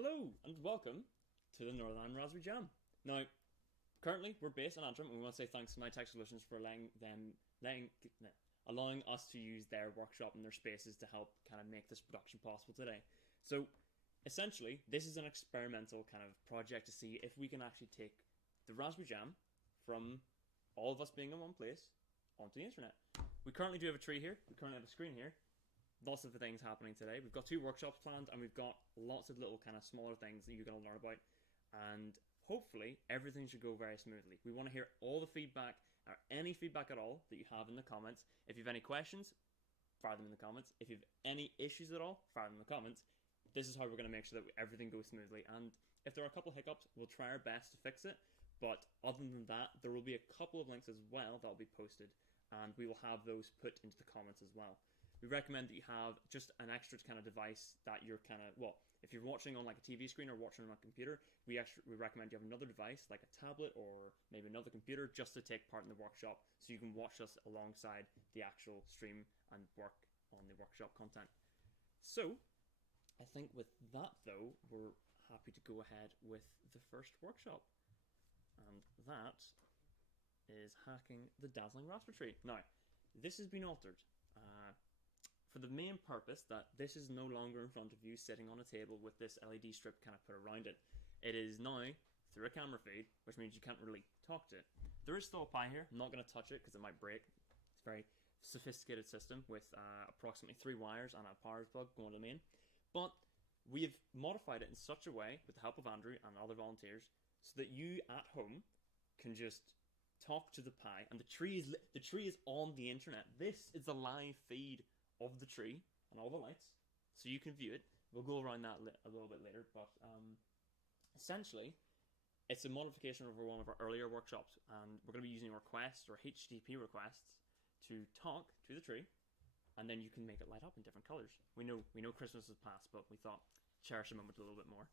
Hello and welcome to the Northern Ireland Raspberry Jam. Now, currently we're based in Antrim, and we want to say thanks to My Tech Solutions for allowing us to use their workshop and their spaces to help kind of make this production possible today. So, essentially, this is an experimental kind of project to see if we can actually take the Raspberry Jam from all of us being in one place onto the internet. We currently do have a tree here. We currently have a screen here. Lots of things happening today. We've got 2 workshops planned, and we've got lots of little kind of smaller things that you're going to learn about. And hopefully, everything should go very smoothly. We want to hear all the feedback, or any feedback at all that you have in the comments. If you have any questions, fire them in the comments. If you have any issues at all, fire them in the comments. This is how we're going to make sure that everything goes smoothly. And if there are a couple of hiccups, we'll try our best to fix it. But other than that, there will be a couple of links as well that will be posted, and we will have those put into the comments as well. We recommend that you have just an extra kind of device that you're kind of, well, if you're watching on like a TV screen or watching on a computer, we recommend you have another device like a tablet or maybe another computer just to take part in the workshop so you can watch us alongside the actual stream and work on the workshop content. So, I think with that though, we're happy to go ahead with the first workshop. And that is hacking the Dazzling Raspberry Tree. Now, this has been altered. For the main purpose that this is no longer in front of you sitting on a table with this LED strip kind of put around it. It is now through a camera feed, which means you can't really talk to it. There is still a Pi here. I'm not going to touch it because it might break. It's a very sophisticated system with approximately 3 wires and a power plug going to the main. But we have modified it in such a way, with the help of Andrew and other volunteers, so that you at home can just talk to the Pi, and the tree is on the internet. This is the live feed of the tree and all the lights, so you can view it. We'll go around that a little bit later, but essentially, it's a modification over one of our earlier workshops, and we're going to be using requests or HTTP requests to talk to the tree, and then you can make it light up in different colors. We know Christmas has passed, but we thought cherish the moment a little bit more.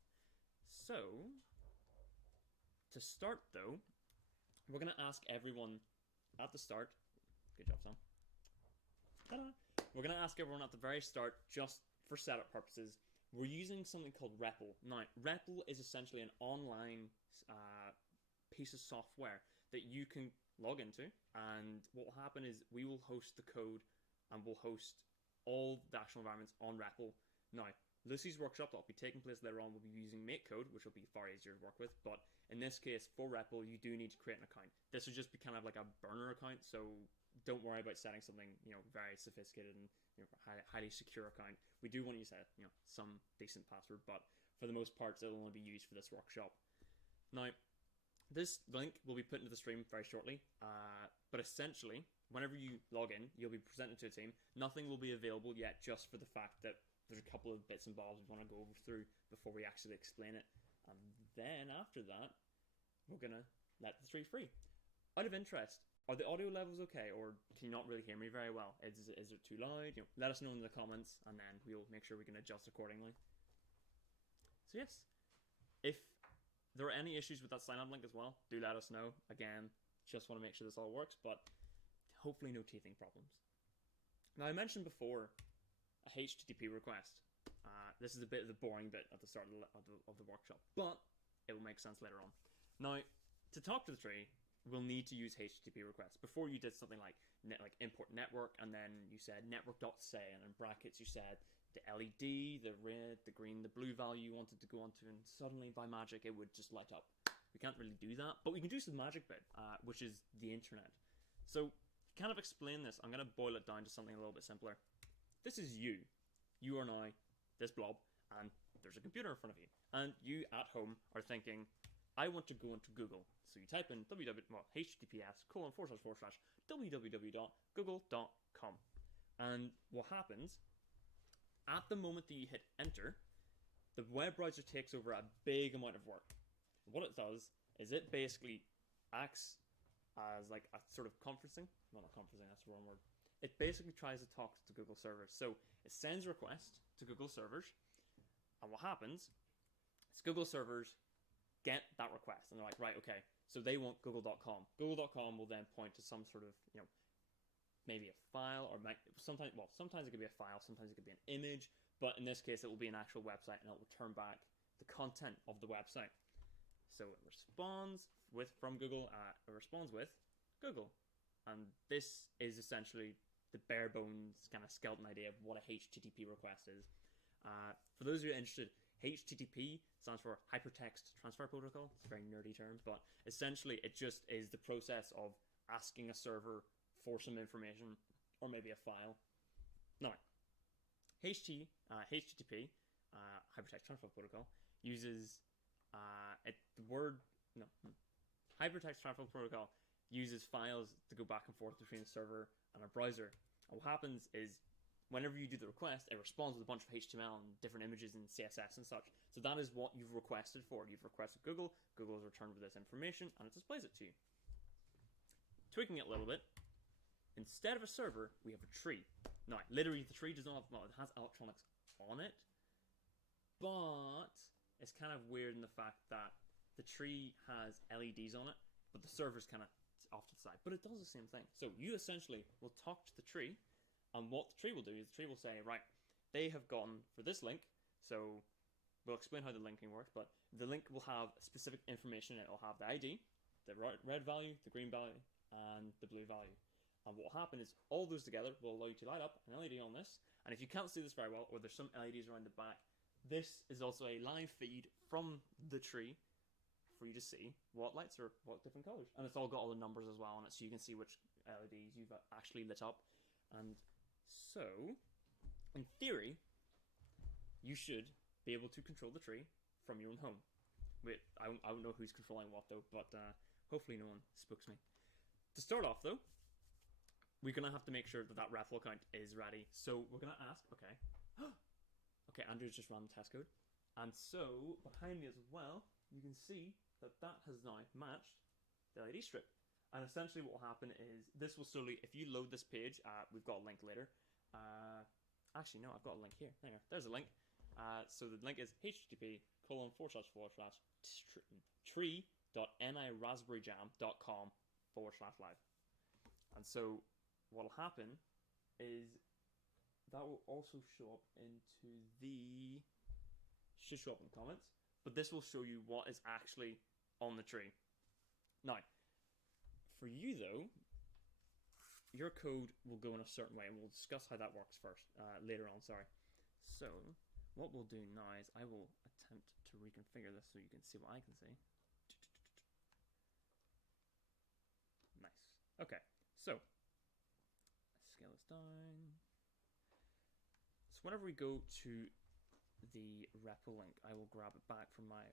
So, to start though, we're going to ask everyone at the start. Good job, Sam. Ta-da! We're going to ask everyone at the very start, just for setup purposes, we're using something called REPL. Now, REPL is essentially an online piece of software that you can log into, and what will happen is we will host the code and we'll host all the actual environments on REPL. Now, Lucy's workshop that will be taking place later on will be using MakeCode, which will be far easier to work with, but in this case, for REPL, you do need to create an account. This will just be kind of like a burner account, so don't worry about setting something, very sophisticated and highly secure account. We do want you to set, some decent password, but for the most part, it'll only be used for this workshop. Now, this link will be put into the stream very shortly, but essentially, whenever you log in, you'll be presented to a team. Nothing will be available yet, just for the fact that there's a couple of bits and bobs we want to go through before we actually explain it. And then after that, we're going to let the tree free. Out of interest, are the audio levels okay, or can you not really hear me very well? Is it too loud? Let us know in the comments, and then we'll make sure we can adjust accordingly. So yes, if there are any issues with that sign-up link as well, do let us know. Again, just want to make sure this all works, but hopefully no teething problems. Now, I mentioned before a HTTP request. This is a bit of the boring bit at the start of the workshop, but it will make sense later on. Now, to talk to the tree, we'll need to use HTTP requests. Before you did something like import network, and then you said network.say, and in brackets you said the LED, the red, the green, the blue value you wanted to go onto, and suddenly by magic it would just light up. We can't really do that, but we can do some magic bit, which is the internet. So, to kind of explain this, I'm going to boil it down to something a little bit simpler. This is you. You are now this blob, and there's a computer in front of you. And you at home are thinking, I want to go into Google. So you type in https://www.google.com. And what happens, at the moment that you hit enter, the web browser takes over a big amount of work. What it does is it basically acts as like a sort of conferencing. Well, not conferencing, that's the wrong word. It basically tries to talk to Google servers. So it sends a request to Google servers, and what happens is Google servers get that request, and they're like, right, okay, so they want google.com. Google.com will then point to some sort of, maybe a file, or sometimes it could be a file, sometimes it could be an image, but in this case, it will be an actual website, and it will return back the content of the website. So it responds from Google. It responds with Google, and this is essentially the bare bones kind of skeleton idea of what a HTTP request is. For those of you interested, HTTP stands for Hypertext Transfer Protocol. It's a very nerdy term, but essentially it just is the process of asking a server for some information or maybe a file. Now, HTTP, Hypertext Transfer Protocol, uses Hypertext Transfer Protocol uses files to go back and forth between a server and a browser. And what happens is, whenever you do the request, it responds with a bunch of HTML and different images and CSS and such. So that is what you've requested for. You've requested Google. Google has returned with this information, and it displays it to you. Tweaking it a little bit, instead of a server, we have a tree. Now, literally, the tree does not have, well, it has electronics on it, but it's kind of weird in the fact that the tree has LEDs on it, but the server's kind of off to the side. But it does the same thing. So you essentially will talk to the tree, and what the tree will do is the tree will say, right, they have gone for this link, so we'll explain how the linking works, but the link will have specific information. It will have the ID, the red value, the green value, and the blue value. And what will happen is all those together will allow you to light up an LED on this, and if you can't see this very well, or there's some LEDs around the back, this is also a live feed from the tree for you to see what lights are what different colors. And it's all got all the numbers as well on it, so you can see which LEDs you've actually lit up. And so, in theory, you should be able to control the tree from your own home. Wait, I don't know who's controlling what though, but hopefully no one spooks me. To start off though, we're going to have to make sure that that REPL account is ready. So we're going to ask, okay, Andrew's just run the test code. And so, behind me as well, you can see that that has now matched the LED strip. And essentially what will happen is, this will slowly, if you load this page, we've got a link later. Actually, no, I've got a link here. There's a link. So the link is http://tree.niraspberryjam.com/live. And so what will happen is that will also show up should show up in the comments, but this will show you what is actually on the tree. Now, for you though, your code will go in a certain way, and we'll discuss how that works later on, sorry. So, what we'll do now is I will attempt to reconfigure this so you can see what I can see. Nice. Okay, so, let's scale this down. So whenever we go to the REPL link, I will grab it back from my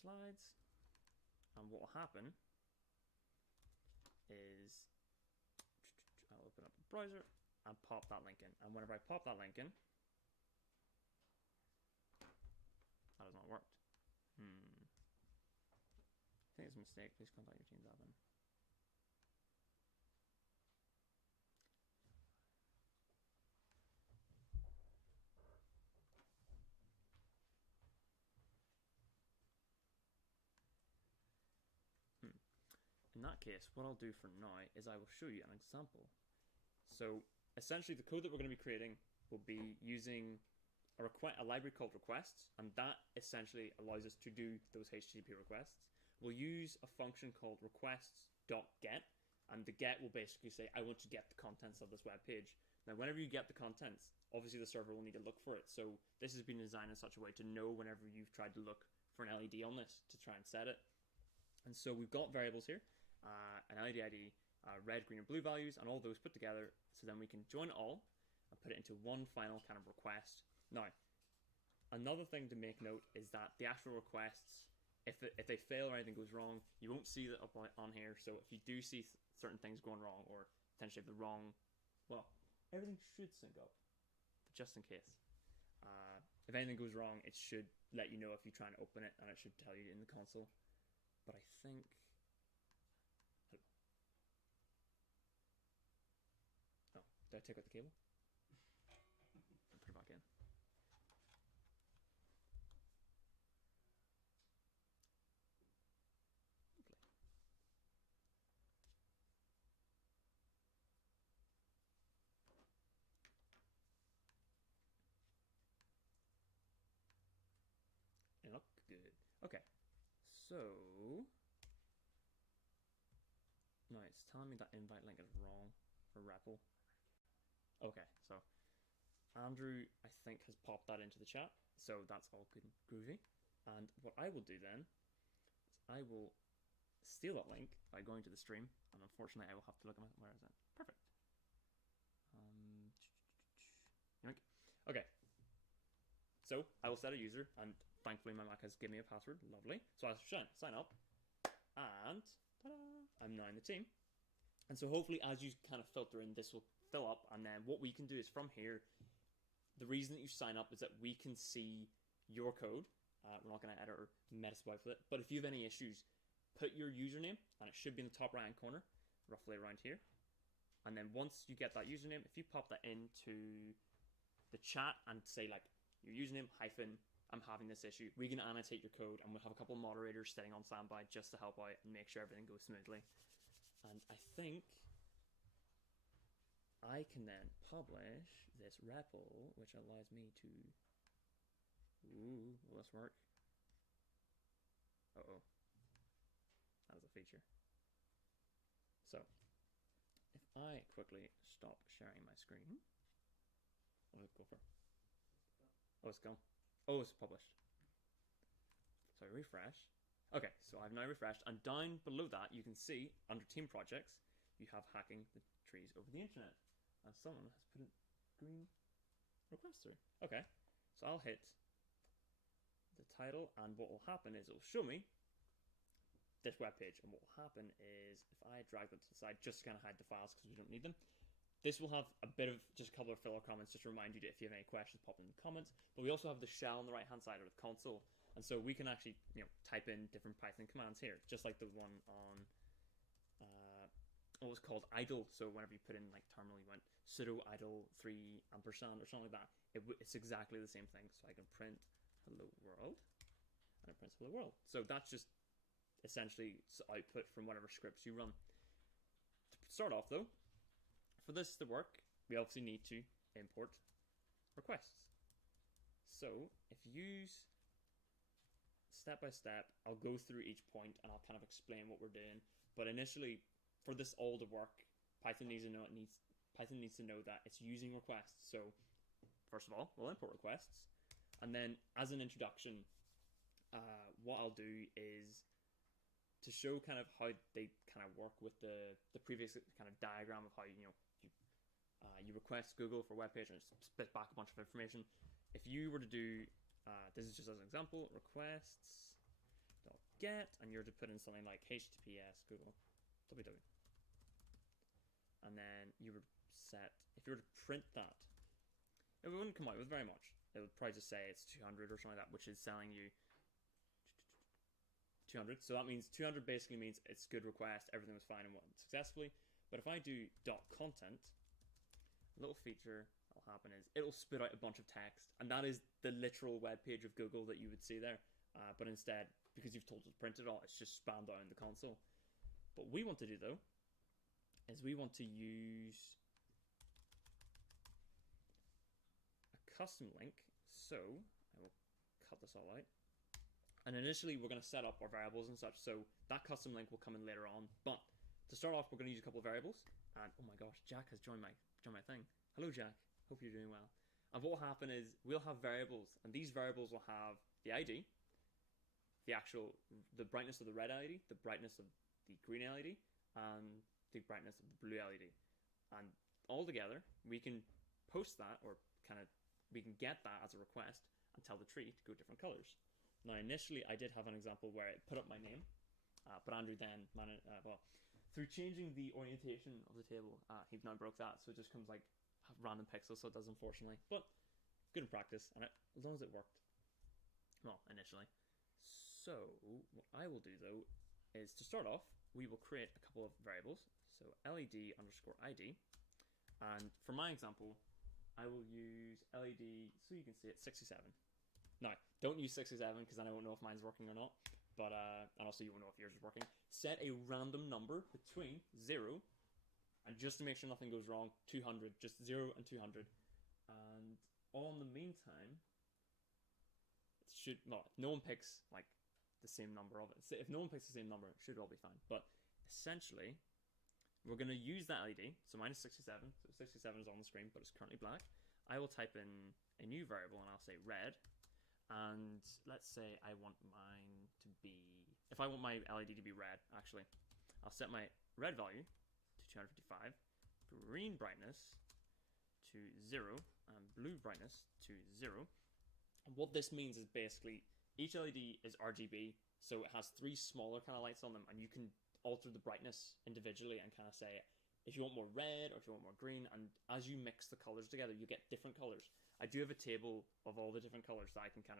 slides, and what will happen is I'll open up the browser and pop that link in, and whenever I pop that link in, that has not worked. I think it's a mistake. Please contact your team's admin. In that case, what I'll do for now is I will show you an example. So essentially the code that we're going to be creating will be using a library called requests, and that essentially allows us to do those HTTP requests. We'll use a function called requests.get, and the get will basically say, I want to get the contents of this web page. Now whenever you get the contents, obviously the server will need to look for it, so this has been designed in such a way to know whenever you've tried to look for an LED on this to try and set it. And so we've got variables here. An LED ID, red, green, and blue values, and all those put together, so then we can join it all and put it into one final kind of request. Now, another thing to make note is that the actual requests, if they fail or anything goes wrong, you won't see that up on here. So if you do see certain things going wrong, or potentially the wrong, well, everything should sync up, but just in case. If anything goes wrong, it should let you know if you try and open it, and it should tell you in the console. But I think... Did I take out the cable? Put it back in. Okay, so no, it's telling me that invite link is wrong for REPL. Okay, so Andrew, I think, has popped that into the chat, so that's all good and groovy. And what I will do then is I will steal that link by going to the stream, and unfortunately, I will have to look at my. Where is it? Perfect. Okay. So I will set a user, and thankfully my Mac has given me a password. Lovely. So I'll sign up, and ta-da, I'm now in the team. And so hopefully, as you kind of filter in, this will fill up, and then what we can do is from here. The reason that you sign up is that we can see your code. We're not going to edit or mess about with it, but if you have any issues, put your username, and it should be in the top right hand corner, roughly around here. And then once you get that username, if you pop that into the chat and say like your username hyphen I'm having this issue, we can annotate your code, and we'll have a couple of moderators sitting on standby just to help out and make sure everything goes smoothly. And I think I can then publish this REPL, which allows me to. Ooh, will this work? Uh-oh. That is a feature. So, if I quickly stop sharing my screen. What did it go for? Oh, it's gone. Oh, it's published. So I refresh. Okay, so I've now refreshed, and down below that you can see, under team projects, you have hacking the trees over the internet. And someone has put a green request through. Okay, so I'll hit the title, and what will happen is it will show me this web page, and what will happen is if I drag them to the side just to kind of hide the files because we don't need them, this will have a bit of just a couple of filler comments just to remind you that if you have any questions, pop them in the comments. But we also have the shell on the right hand side of the console, and so we can actually type in different Python commands here, just like the one on what was called idle. So whenever you put in like terminal, you went sudo idle 3 ampersand or something like that. It's exactly the same thing. So I can print hello world, and it prints hello world. So that's just essentially output from whatever scripts you run. To start off though, for this to work, we obviously need to import requests. So if you use step by step, I'll go through each point and I'll kind of explain what we're doing. But initially, for this all to work, Python needs to know that it's using requests. So first of all, we'll import requests, and then as an introduction, what I'll do is to show kind of how they kind of work with the previous kind of diagram of how you request Google for a web page and it spits back a bunch of information. If you were to do this is just as an example, requests.get, and you're to put in something like https google www, and then you would set, if you were to print that, it wouldn't come out with very much. It would probably just say it's 200 or something like that, which is selling you 200. So that means 200 basically means it's good request, everything was fine and went successfully. But if I do .content, a little feature that'll happen is it'll spit out a bunch of text, and that is the literal web page of Google that you would see there. But instead, because you've told it to print it all, it's just spammed out in the console. What we want to do though is we want to use a custom link. So I will cut this all out. And initially we're going to set up our variables and such, so that custom link will come in later on. But to start off, we're going to use a couple of variables. And oh my gosh, Jack has joined my thing. Hello Jack, hope you're doing well. And what will happen is we'll have variables, and these variables will have the ID, the brightness of the red LED, the brightness of the green LED, and the brightness of the blue LED. And all together, we can post that, or we can get that as a request and tell the tree to go different colors. Now, initially, I did have an example where it put up my name, but Andrew then, through changing the orientation of the table, he now broke that, so it just comes like random pixels, so it does, unfortunately. But good in practice, and as long as it worked, well, initially. So what I will do though is to start off, we will create a couple of variables. So LED underscore ID, and for my example, I will use LED so you can see it 67. Now, don't use 67 because then I won't know if mine's working or not. But and also you won't know if yours is working. Set a random number between 0 and, just to make sure nothing goes wrong, 200. Just 0 and 200. And all in the meantime, no one picks like the same number of it. So if no one picks the same number, it should all be fine. But essentially, we're going to use that LED. So mine is 67. So 67 is on the screen, but it's currently black. I will type in a new variable, and I'll say red. And let's say I want mine to be... If I want my LED to be red, actually, I'll set my red value to 255, green brightness to 0, and blue brightness to 0. And what this means is basically each LED is RGB, so it has 3 smaller kind of lights on them, and you can alter the brightness individually and kind of say if you want more red or if you want more green, and as you mix the colors together, you get different colors. I do have a table of all the different colors that I can get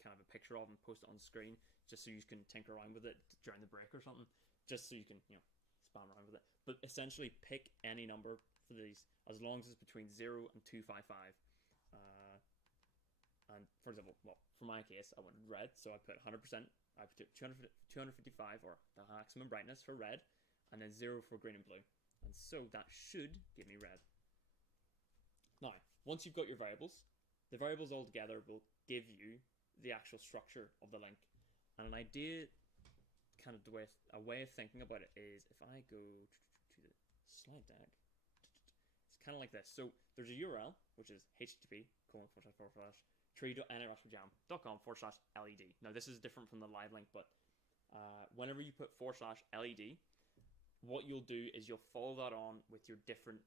kind of a picture of and post it on the screen, just so you can tinker around with it during the break or something, just so you can, you know, spam around with it. But essentially, pick any number for these, as long as it's between 0 and 255. And for example, well, for my case, I wanted red, so I put 100%. I put 255, or the maximum brightness for red, and then 0 for green and blue. And so that should give me red. Now, once you've got your variables, the variables all together will give you the actual structure of the link. And an idea, kind of a way of thinking about it is, if I go to the slide deck, it's kind of like this. So there's a URL, which is http://tree.nraspeljam.com/LED. Now this is different from the live link, but whenever you put /LED, what you'll do is you'll follow that on with your different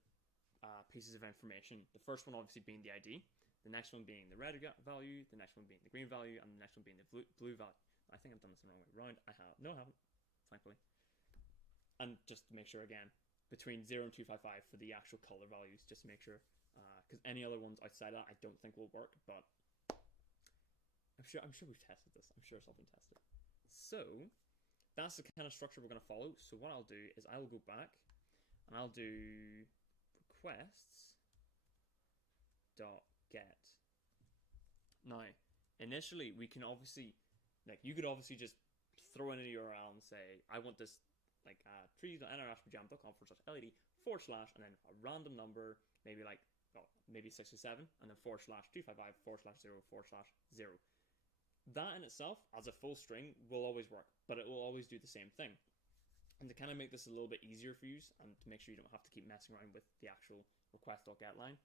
pieces of information. The first one obviously being the ID, the next one being the red value, the next one being the green value, and the next one being the blue value. I think I've done this the wrong way around. No, I haven't, thankfully. And just to make sure again, between 0 and 255 for the actual color values, just to make sure, because any other ones outside that I don't think will work, but I'm sure we've tested this. I'm sure it's all been tested. So that's the kind of structure we're going to follow. So what I'll do is I will go back and I'll do requests.get. Now, initially we can obviously, like, you could obviously just throw in a URL and say, I want this, like, tree.nraspeljam.com/LED / and then a random number, maybe like, well, maybe 67, and then / 255 / 0 / 0. That in itself, as a full string, will always work, but it will always do the same thing. And to kind of make this a little bit easier for you, and to make sure you don't have to keep messing around with the actual request.get line,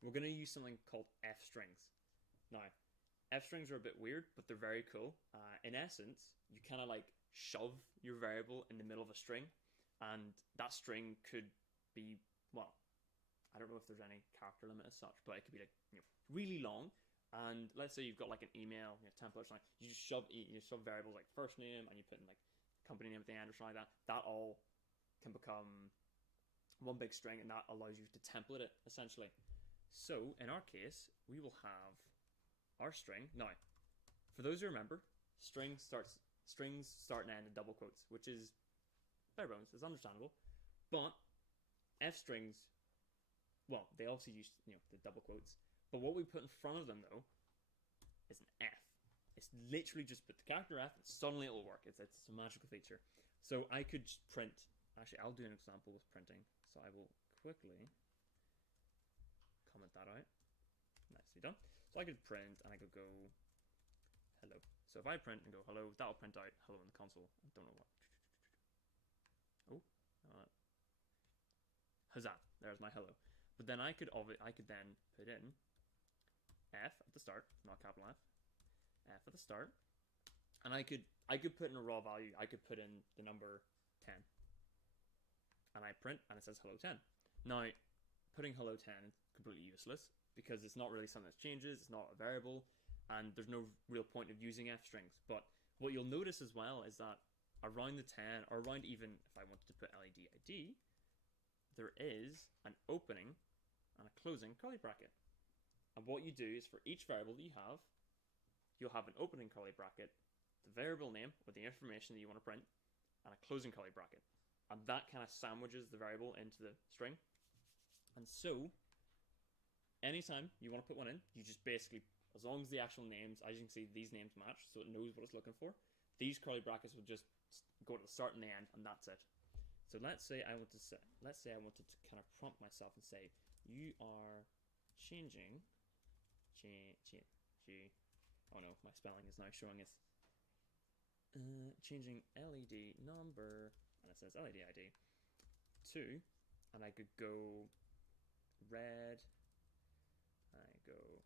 we're going to use something called f-strings. Now, f-strings are a bit weird, but they're very cool. In essence, you kind of like shove your variable in the middle of a string, and that string could be, well, I don't know if there's any character limit as such, but it could be like, you know, really long. And let's say you've got like an email, you know, template or something. You just shove variables like first name, and you put in like company name at the end or something like that. That all can become one big string, and that allows you to template it essentially. So in our case, we will have our string. Now, for those who remember, strings start and end in double quotes, which is bare bones. It's understandable, but f strings, well, they obviously use, you know, the double quotes. But what we put in front of them, though, is an F. It's literally just put the character F, and suddenly it will work. It's a magical feature. So I could just print. Actually, I'll do an example with printing. So I will quickly comment that out. Nicely done. So I could print, and I could go hello. So if I print and go hello, that'll print out hello in the console. I don't know what. Oh, huzzah! There's my hello. But then I could then put in F at the start, not capital F. F at the start, and I could put in a raw value. I could put in the number 10, and I print, and it says hello 10. Now, putting hello 10 is completely useless because it's not really something that changes. It's not a variable, and there's no real point of using f strings. But what you'll notice as well is that around the 10, or around even if I wanted to put LED ID, there is an opening and a closing curly bracket. And what you do is for each variable that you have, you'll have an opening curly bracket, the variable name with the information that you want to print, and a closing curly bracket. And that kind of sandwiches the variable into the string. And so, anytime you want to put one in, you just basically, as long as the actual names, as you can see, these names match, so it knows what it's looking for, these curly brackets will just go to the start and the end, and that's it. So let's say I wanted to kind of prompt myself and say, you are changing, oh no, my spelling is now showing us changing LED number, and it says LED ID 2, and I could go red, I go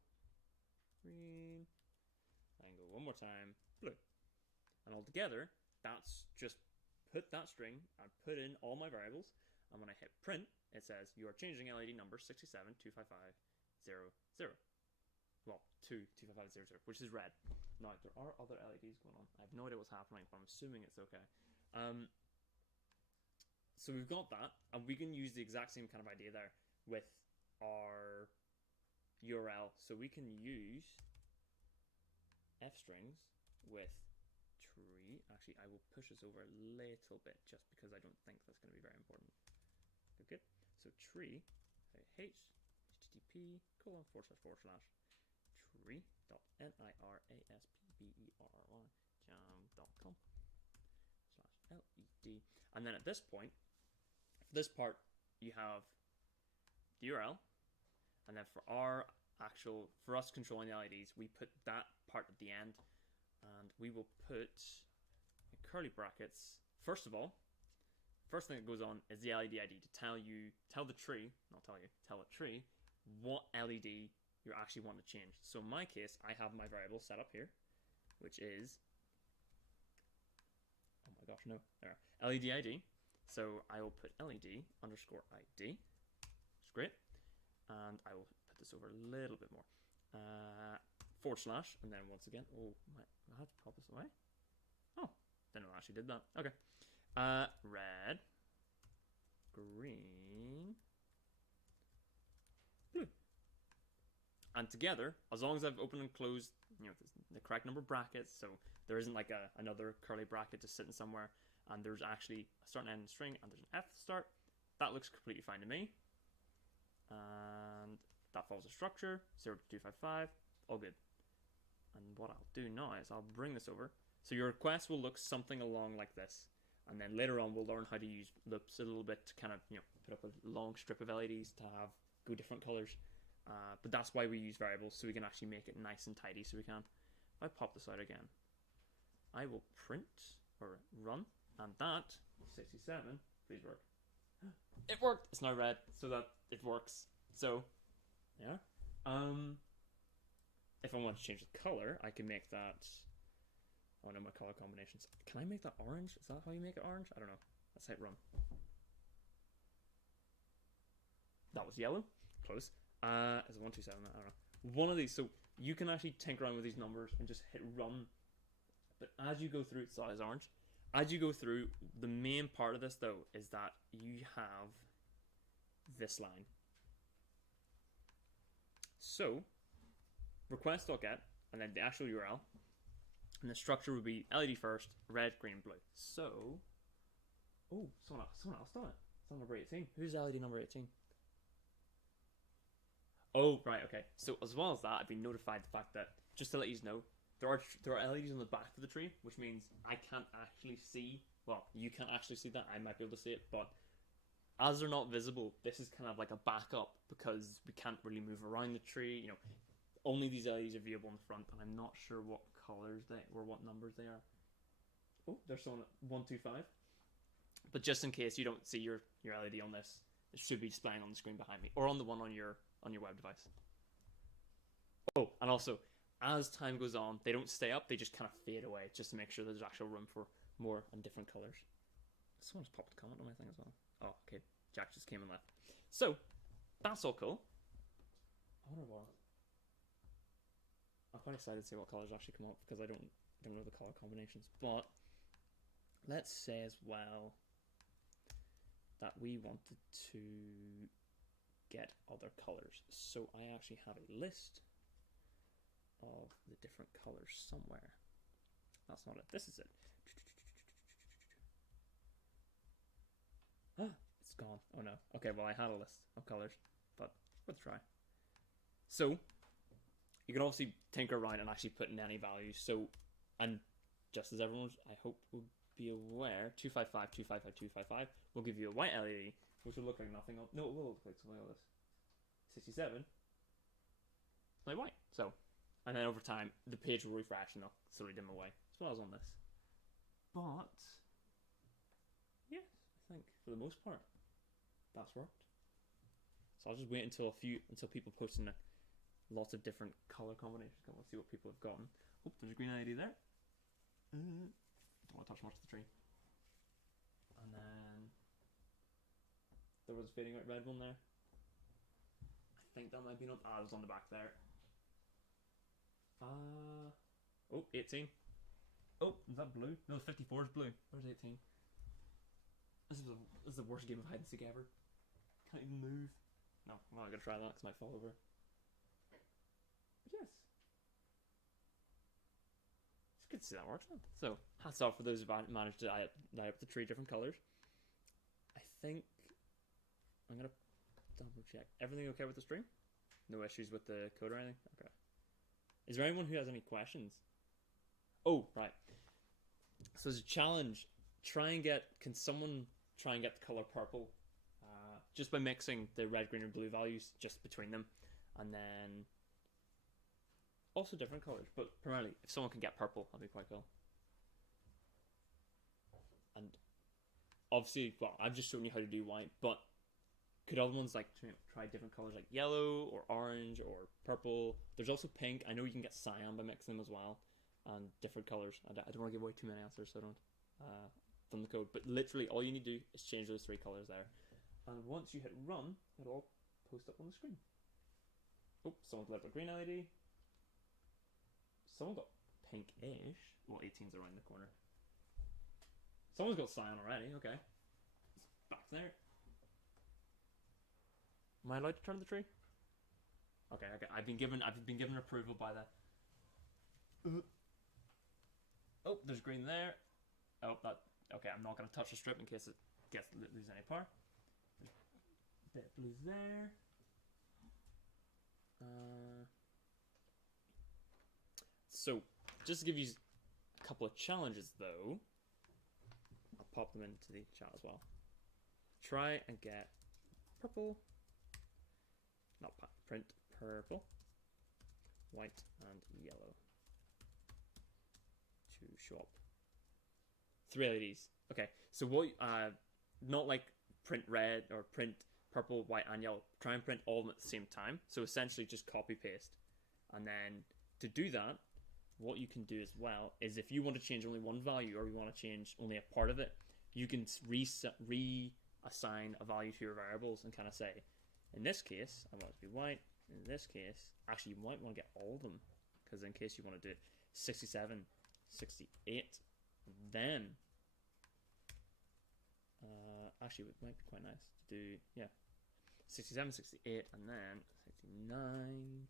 green, I can go one more time, blue. And altogether, that's just put that string and put in all my variables, and when I hit print, it says you are changing LED number 6725500. Well, 22550, which is red. Now, there are other LEDs going on. I have no idea what's happening, but I'm assuming it's okay. So we've got that, and we can use the exact same kind of idea there with our URL. So we can use f strings with tree. Actually, I will push this over a little bit just because I don't think that's going to be very important. Okay, so tree, http:// tree.niraspberry.jam.com/led. And then at this point, for this part, you have the URL, and then for us controlling the LEDs, we put that part at the end, and we will put in curly brackets. First of all, first thing that goes on is the LED ID to tell the tree what LED you're actually wanting to change. So in my case, I have my variable set up here, which is, oh my gosh, no, there, LED ID. So I will put LED underscore ID. It's great. And I will put this over a little bit more. /, and then once again, I have to pop this away. Oh, didn't know I actually did that. Okay. Red, green, blue. And together, as long as I've opened and closed, the correct number of brackets, so there isn't like another curly bracket just sitting somewhere, and there's actually a start and end string, and there's an F start, that looks completely fine to me. And that follows a structure, 0 to 255, all good. And what I'll do now is I'll bring this over. So your request will look something along like this. And then later on we'll learn how to use loops a little bit to kind of, put up a long strip of LEDs to go different colors. But that's why we use variables, so we can actually make it nice and tidy so we can. If I pop this out again, I will print or run, and that 67, please work. It worked. It's now red, so that it works. So, yeah. If I want to change the color, I can make that. Oh no, my color combinations. Can I make that orange? Is that how you make it orange? I don't know. Let's hit run. That was yellow. Close. Is it 127? I don't know. One of these. So you can actually tinker around with these numbers and just hit run. But as you go through, so it's orange. As you go through, the main part of this though is that you have this line. So request.get, and then the actual URL, and the structure would be LED first, red, green, blue. So, oh, someone else done it. It's on number 18. Who's LED number 18? Oh, right, okay. So as well as that, I've been notified the fact that, just to let you know, there are LEDs on the back of the tree, which means I can't actually see. Well, you can't actually see that. I might be able to see it, but as they're not visible, this is kind of like a backup because we can't really move around the tree. Only these LEDs are viewable in the front, and I'm not sure what colors or what numbers they are. Oh, there's someone at 125. But just in case you don't see your LED on this, it should be displaying on the screen behind me, or on the one on your web device. Oh, and also, as time goes on, they don't stay up, they just kind of fade away, just to make sure there's actual room for more and different colors. Someone's popped a comment on my thing as well. Oh, okay. Jack just came and left. So, that's all cool. I wonder what. I'm quite excited to see what colors actually come up because I don't know the color combinations. But let's say as well that we wanted to get other colors. So I actually have a list of the different colors somewhere. That's not it. This is it. Ah, it's gone. Oh no. Okay, well I had a list of colors, but let's try. So you can obviously tinker around and actually put in any values. So, and just as everyone, I hope, will be aware, 255, 255, 255 will give you a white LED, which will look like nothing else. No, it will look like something like this. 67, like white. So, and then over time, the page will refresh and they'll slowly dim away, as well as on this. But yes, I think for the most part that's worked. So I'll just wait until people post in lots of different color combinations. We'll see what people have gotten. Oh, there's a green LED there. Don't want to touch much of the tree. And then there was a fading out red one there. I think that might be not. It was on the back there. Oh, 18. Oh, is that blue? No, 54 is blue. Where's 18? This is the worst game of hide and seek ever. Can't even move. No, I'm not gonna try that because I might fall over. But yes. It's good to see that works. So, hats off for those who managed to dye up the tree different colours. I think I'm gonna double check. Everything okay with the stream? No issues with the code or anything? Okay. Is there anyone who has any questions? Oh, right. So there's a challenge. Can someone try and get the color purple just by mixing the red, green, and blue values just between them, and then also different colors, but primarily if someone can get purple, that'd be quite cool. And obviously, well, I've just shown you how to do white, but could other ones like try different colors like yellow or orange or purple? There's also pink. I know you can get cyan by mixing them as well, and different colors. I don't want to give away too many answers, so I don't from the code. But literally, all you need to do is change those 3 colors there, and once you hit run, it'll all post up on the screen. Oh, someone lit up a green LED. Someone got pink-ish. Well, 18's around the corner. Someone's got cyan already. Okay, it's back there. Am I allowed to turn the tree? Okay. I've been given approval by the. Oh, there's green there. Oh, that. Okay, I'm not gonna touch the strip in case it loses any power. There's a bit of blue there. So, just to give you a couple of challenges, though, I'll pop them into the chat as well. Try and get purple. Not print purple, white, and yellow to show up. 3 LEDs. Okay, so what? Not like print red or print purple, white, and yellow. Try and print all of them at the same time. So essentially, just copy paste, and then to do that, what you can do as well is if you want to change only one value or you want to change only a part of it, you can reassign a value to your variables and kind of say, in this case, I want it to be white. In this case, actually, you might want to get all of them, because in case you want to do 67, 68, then actually, it might be quite nice to do, 67, 68, and then 69,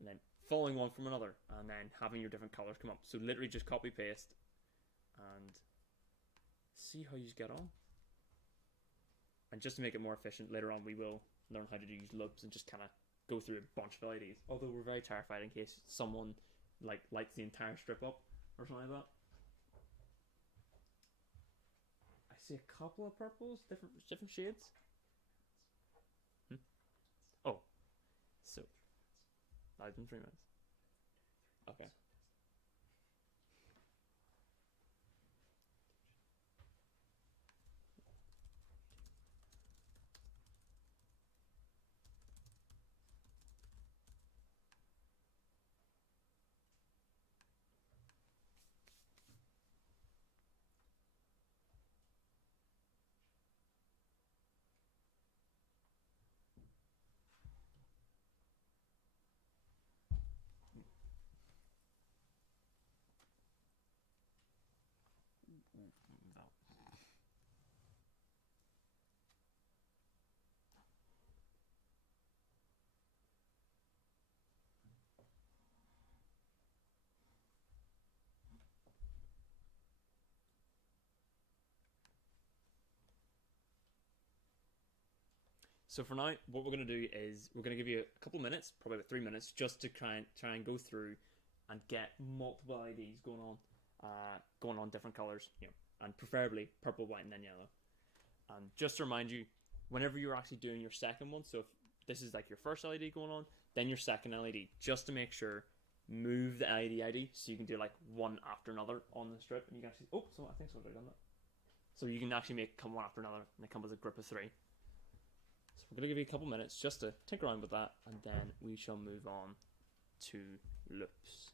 and then following one from another, and then having your different colors come up. So literally just copy paste and see how you get on. And just to make it more efficient, later on we will learn how to use loops and just kind of go through a bunch of LEDs. Although we're very terrified in case someone like lights the entire strip up or something like that. I see a couple of purples, different shades. Oh, so live in 3 minutes. Okay. So for now, what we're going to do is we're going to give you a couple of minutes, probably about 3 minutes, just to try and go through and get multiple LEDs going on different colors, and preferably purple, white, and then yellow. And just to remind you, whenever you're actually doing your second one, so if this is like your first LED going on, then your second LED, just to make sure move the LED ID so you can do like one after another on the strip, and you can actually I think someone's already done that. So you can actually make come one after another, and they come as a group of 3. So we're gonna give you a couple minutes just to tinker around with that, and then we shall move on to loops.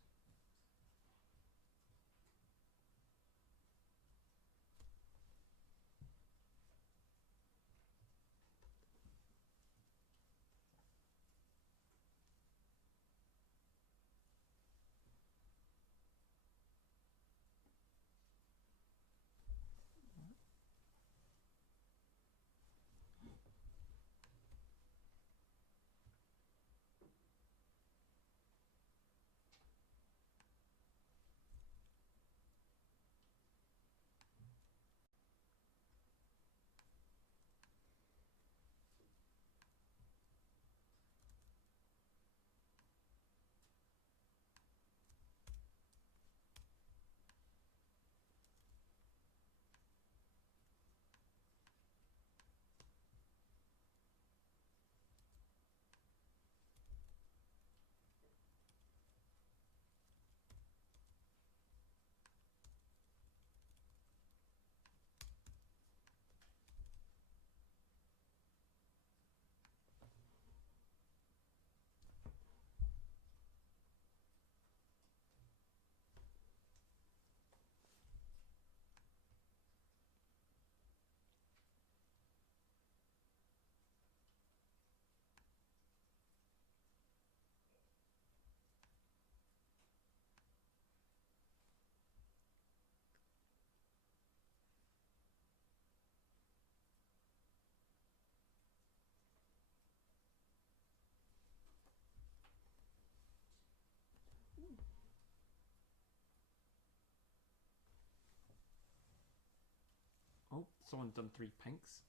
Oh, someone's done 3 pinks.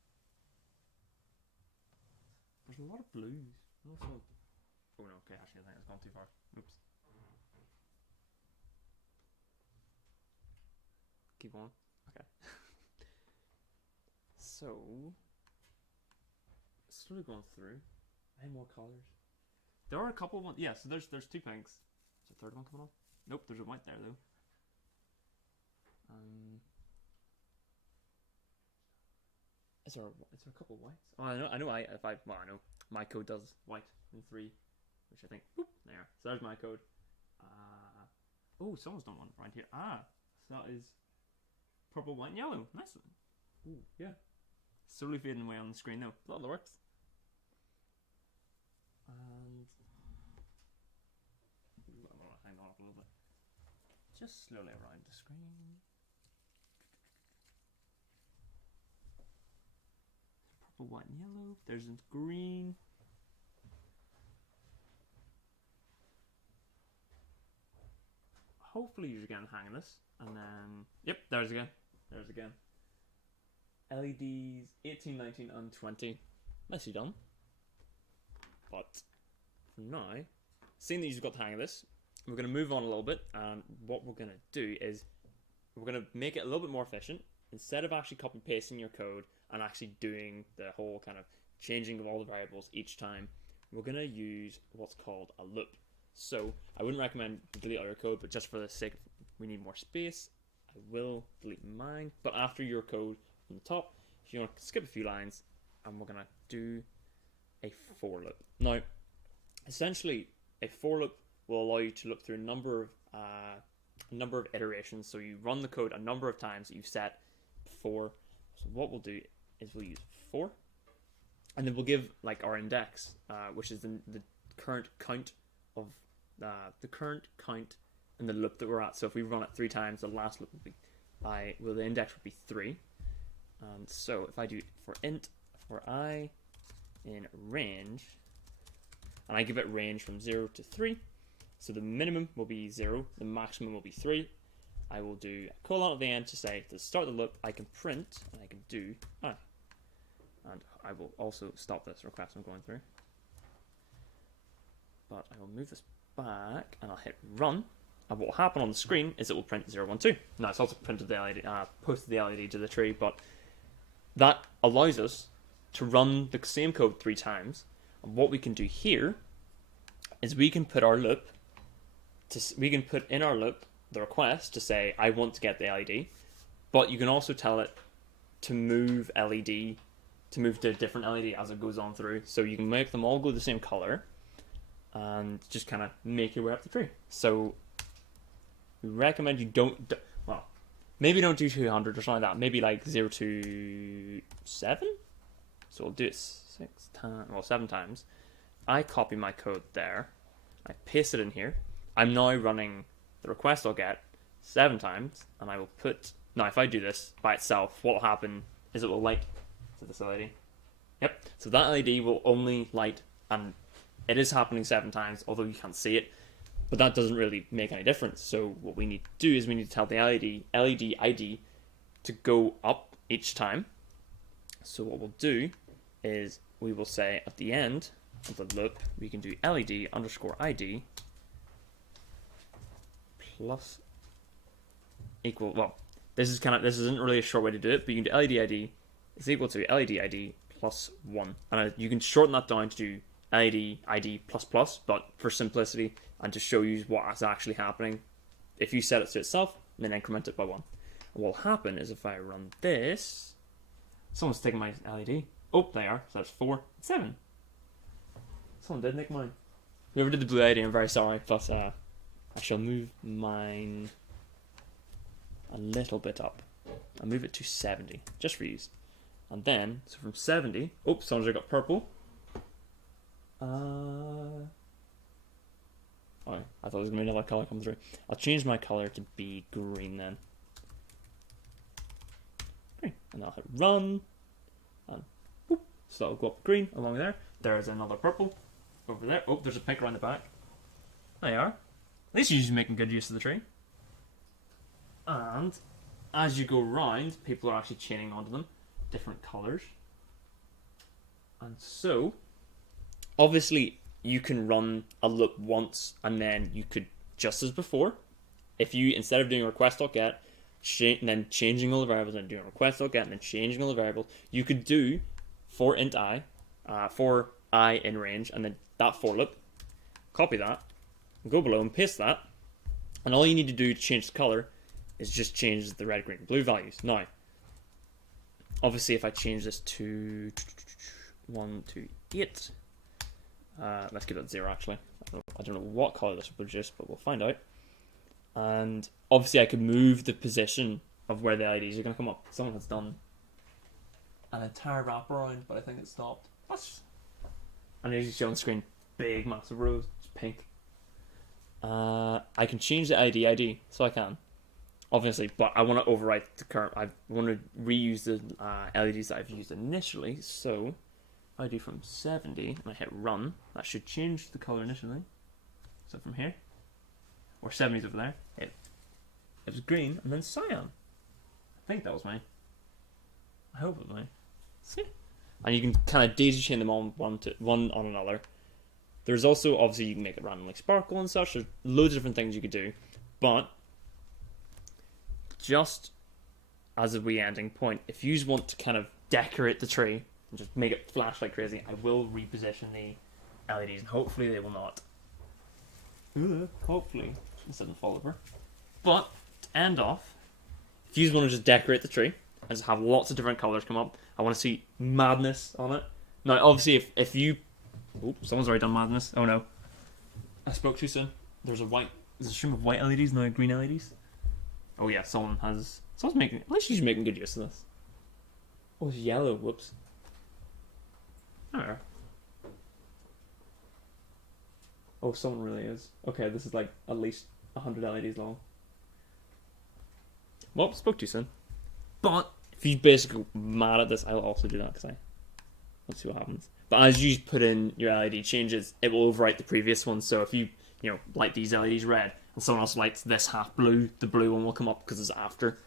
There's a lot of blues. Also, oh no, okay, actually I think it's gone too far. Oops. Keep on. Okay. So, slowly going through. Any more colors? There are a couple of ones. Yeah, so there's 2 pinks. Is the 3rd one coming on? Nope, there's a white there though. Is there a couple of whites? Oh, I know. I know my code does white in 3, which I think. Boop, there. So there's my code. Oh, someone's done one right here. So that is purple, white, and yellow. Nice one. Ooh, yeah. Slowly fading away on the screen though. A lot of the works. And I'm gonna hang on up a little bit. Just slowly around the screen. Purple, white, and yellow. There's green. Hopefully you're getting the hang of this. And then, yep, there's again. LEDs 18, 19, and 20. Nicely done. But for now, seeing that you've got the hang of this, we're going to move on a little bit. And what we're going to do is we're going to make it a little bit more efficient. Instead of actually copy pasting your code and actually doing the whole kind of changing of all the variables each time, we're going to use what's called a loop. So I wouldn't recommend delete all your code, but just for the sake of we need more space, I will delete mine. But after your code from the top, if you want to skip a few lines, and we're going to do a for loop. Now, essentially, a for loop will allow you to look through a number of iterations. So you run the code a number of times that you've set before. So what we'll do is we'll use for, and then we'll give like our index, which is the current count of the current count in the loop that we're at. So if we run it 3 times, the last loop would be the index would be 3. And so if I do for int for I in range, and I give it range from 0 to 3, so the minimum will be 0, the maximum will be 3. I will do a colon at the end to say to start the loop. I can print and I can do I, and I will also stop this request I'm going through. But I will move this back and I'll hit run. And what will happen on the screen is it will print 0, 1, 2. Now it's also printed the LED, posted the LED to the tree, but that allows us to run the same code 3 times. And what we can do here is we can put our loop we can put in our loop the request to say I want to get the LED, but you can also tell it to move LED, to move to a different LED as it goes on through. So you can make them all go the same color and just kind of make your way up the tree. So we recommend you well, maybe don't do 200 or something like that. Maybe like 0 to 7. So we'll do it 7 times. I copy my code there. I paste it in here. I'm now running the request I'll get 7 times, and I will put. Now, if I do this by itself, what will happen is it will light to this LED. Yep. So that LED will only light, and it is happening 7 times, although you can't see it. But that doesn't really make any difference. So what we need to do is we need to tell the LED ID to go up each time. So what we'll do is we will say at the end of the loop, we can do LED underscore ID plus equal, well, this isn't really a short way to do it, but you can do LED ID is equal to LED ID plus 1. And you can shorten that down to do LED ID plus plus, but for simplicity and to show you what is actually happening, if you set it to itself, then increment it by 1. And what will happen is if I run this, someone's taking my LED. Oh, they are. So that's 4, 7. Someone did nick mine. Whoever did the blue LED, I'm very sorry, but I shall move mine a little bit up. I'll move it to 70, just for use. And then, so from 70, oh, someone's already got purple. Oh, I thought it was going to be another color come through. I'll change my color to be green then. Green. And I'll hit run. And whoop, so that'll go up green along there. There's another purple over there. Oh, there's a pink around the back. There you are. At least you're making good use of the tree. And as you go round, people are actually chaining onto them different colors. And so, obviously, you can run a loop once and then you could, just as before, if you, instead of doing request.get, and then changing all the variables and doing request.get and then changing all the variables, you could do for int I, for I in range, and then that for loop, copy that, go below and paste that, and all you need to do to change the color is just change the red, green, blue values. Now, obviously if I change this to 1 to 8, let's give it 0 actually. I don't know what color this will produce, but we'll find out. And obviously I could move the position of where the LEDs are going to come up. Someone has done an entire wraparound, but I think it stopped. And as you see on the screen, big massive rows, it's pink. I can change the ID, so I can, obviously, but I want to overwrite the current. I want to reuse the LEDs that I've used initially, so I do from 70 and I hit run. That should change the color initially. So from here, or 70's over there, it was green and then cyan. I think that was mine. I hope it was mine. See? And you can kind of daisy chain them on one on another. There's also, obviously, you can make it randomly sparkle and such. There's loads of different things you could do. But, just as a wee ending point, if you want to kind of decorate the tree and just make it flash like crazy, I will reposition the LEDs, and hopefully they will not. Hopefully, this doesn't fall over. But, to end off, if you want to just decorate the tree and just have lots of different colors come up, I want to see madness on it. Now, obviously, if you... Oh, someone's already done madness. Oh no. I spoke too soon. There's a stream of white LEDs, now green LEDs. Oh yeah, someone's making... At least she's making good use of this. Oh, it's yellow. Whoops. There. Oh, someone really is. Okay, this is like at least 100 LEDs long. Well, spoke too soon. But if you basically go mad at this, I'll also do that because let's see what happens. But as you put in your LED changes, it will overwrite the previous one. So if you light these LEDs red and someone else lights this half blue, the blue one will come up because it's after.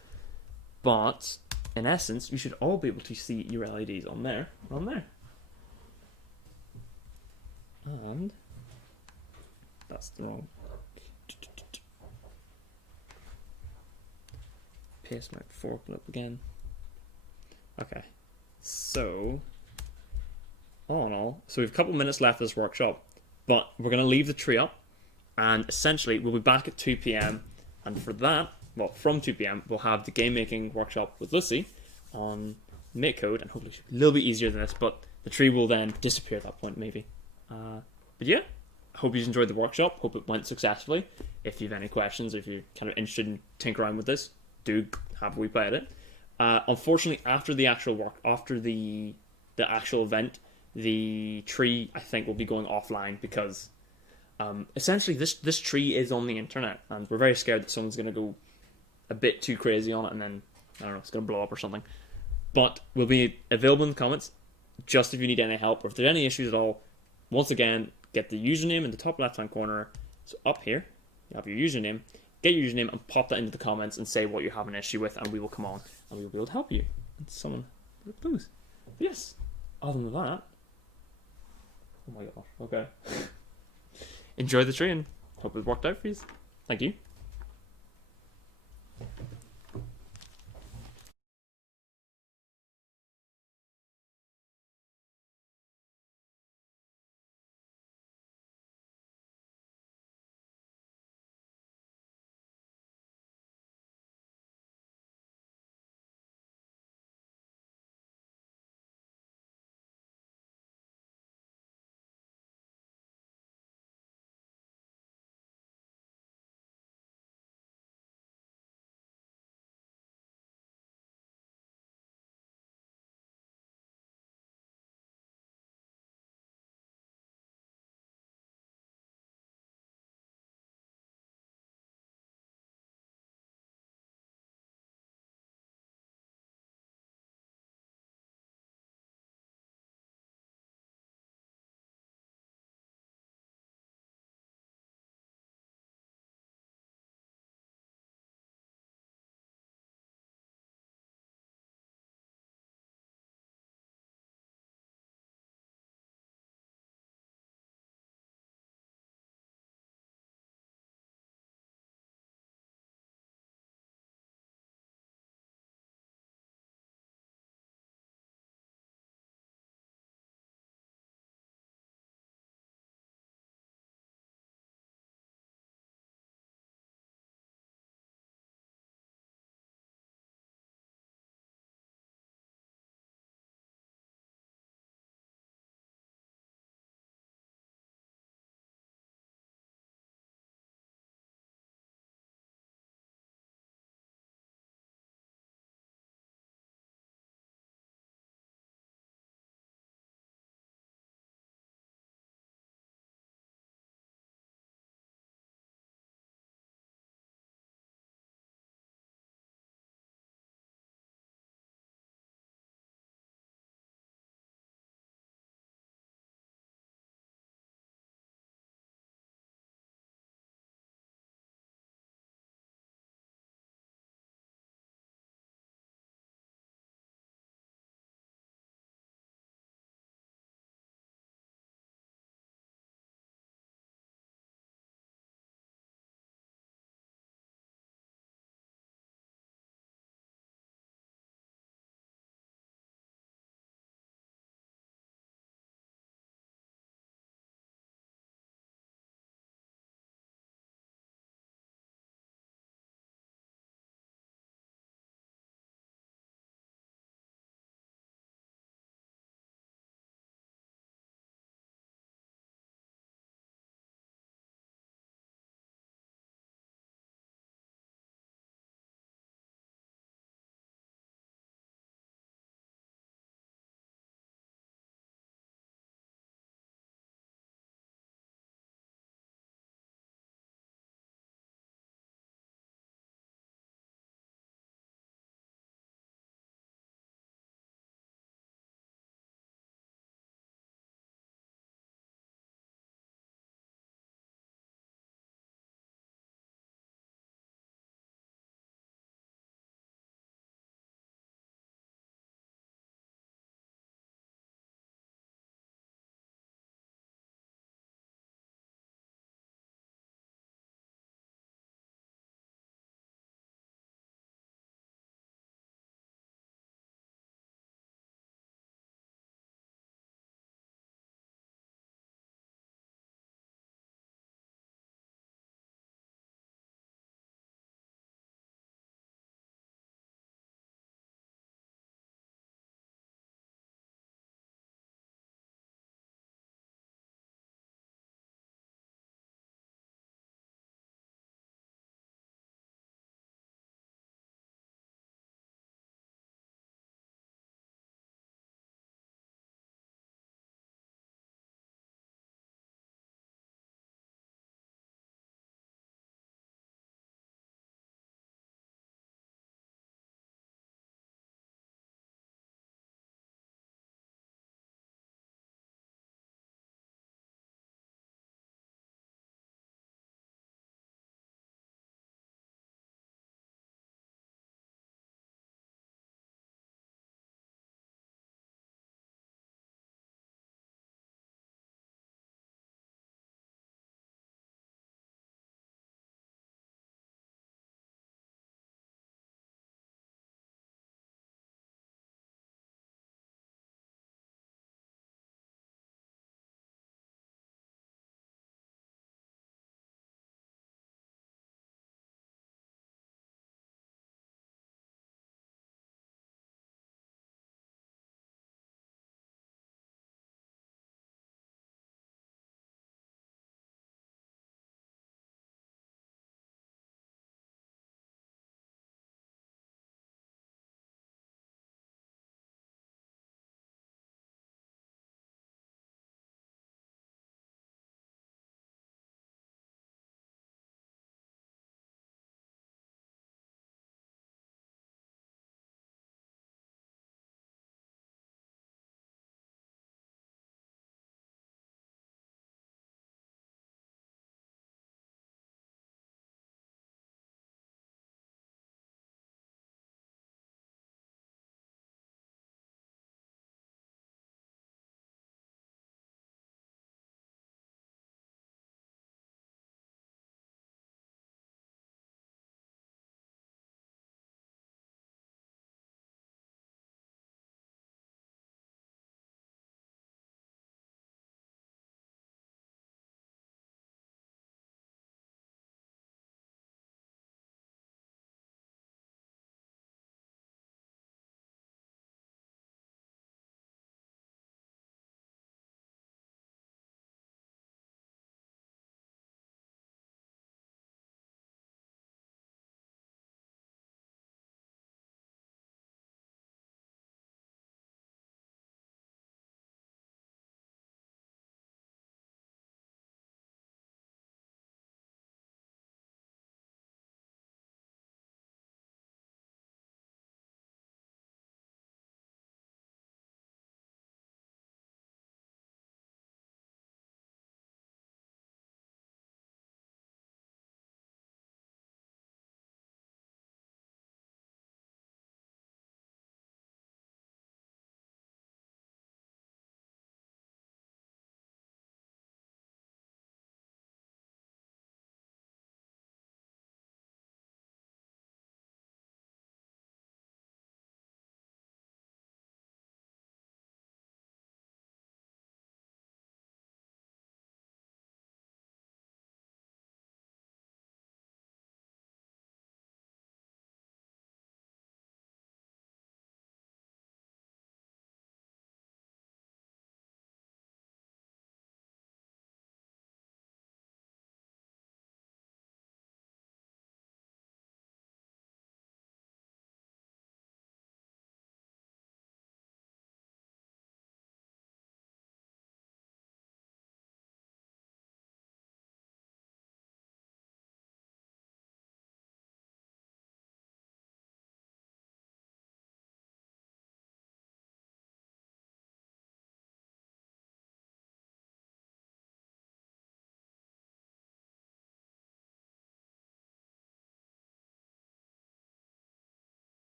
But in essence, you should all be able to see your LEDs on there. And that's the wrong. Paste my fork up again. Okay, so all in all, so we have a couple minutes left of this workshop, but we're going to leave the tree up And essentially, we'll be back at 2 p.m. And for that, well, from 2 p.m., we'll have the game making workshop with Lucy on MakeCode, and hopefully it should be a little bit easier than this, but the tree will then disappear at that point, maybe. But yeah, hope you enjoyed the workshop. Hope it went successfully. If you have any questions, if you're kind of interested in tinker around with this, do have a wee play at it. Unfortunately, after the actual actual event, the tree I think will be going offline because essentially this tree is on the internet, and we're very scared that someone's gonna go a bit too crazy on it, and then I don't know, it's gonna blow up or something. But we'll be available in the comments just if you need any help or if there's any issues at all. Once again, get the username in the top left hand corner. So up here, you have your username. Get your username and pop that into the comments and say what you have an issue with, and we will come on and we will be able to help you. And someone lose. Yes. Other than that, oh my gosh. Okay. Enjoy the train. Hope it worked out for you. Thank you.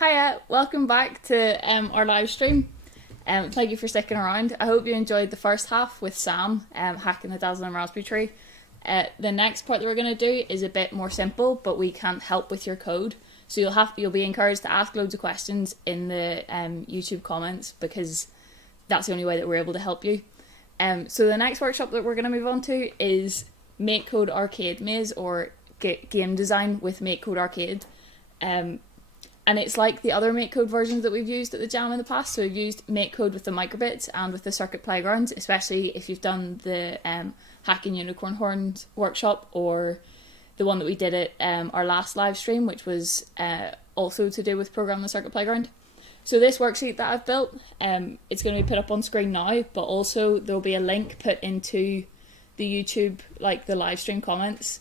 Hiya, welcome back to our live stream. Thank you for sticking around. I hope you enjoyed the first half with Sam hacking the Dazzling Raspberry Tree. The next part that we're going to do is a bit more simple, but we can't help with your code. So you'll be encouraged to ask loads of questions in the YouTube comments, because that's the only way that we're able to help you. So the next workshop that we're going to move on to is MakeCode Arcade Maze, or game design with MakeCode Arcade. And it's like the other MakeCode versions that we've used at the Jam in the past. So we've used MakeCode with the microbits and with the circuit playgrounds, especially if you've done the Hacking Unicorn Horns workshop, or the one that we did at our last live stream, which was also to do with Program the Circuit Playground. So this worksheet that I've built, it's going to be put up on screen now, but also there'll be a link put into the YouTube, like the live stream comments.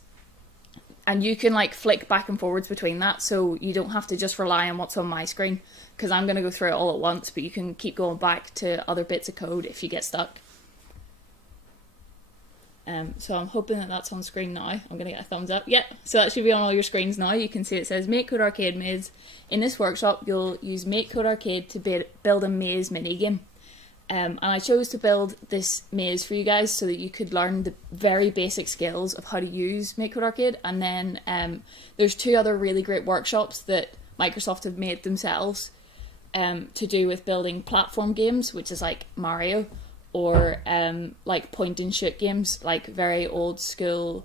And you can like flick back and forwards between that, so you don't have to just rely on what's on my screen, because I'm going to go through it all at once, but you can keep going back to other bits of code if you get stuck. So I'm hoping that that's on screen now. I'm going to get a thumbs up. Yeah, so that should be on all your screens now. You can see it says MakeCode Arcade Maze. In this workshop, you'll use MakeCode Arcade to build a maze minigame. And I chose to build this maze for you guys so that you could learn the very basic skills of how to use MakeCode Arcade. And then there's 2 other really great workshops that Microsoft have made themselves to do with building platform games, which is like Mario, or like point and shoot games, like very old school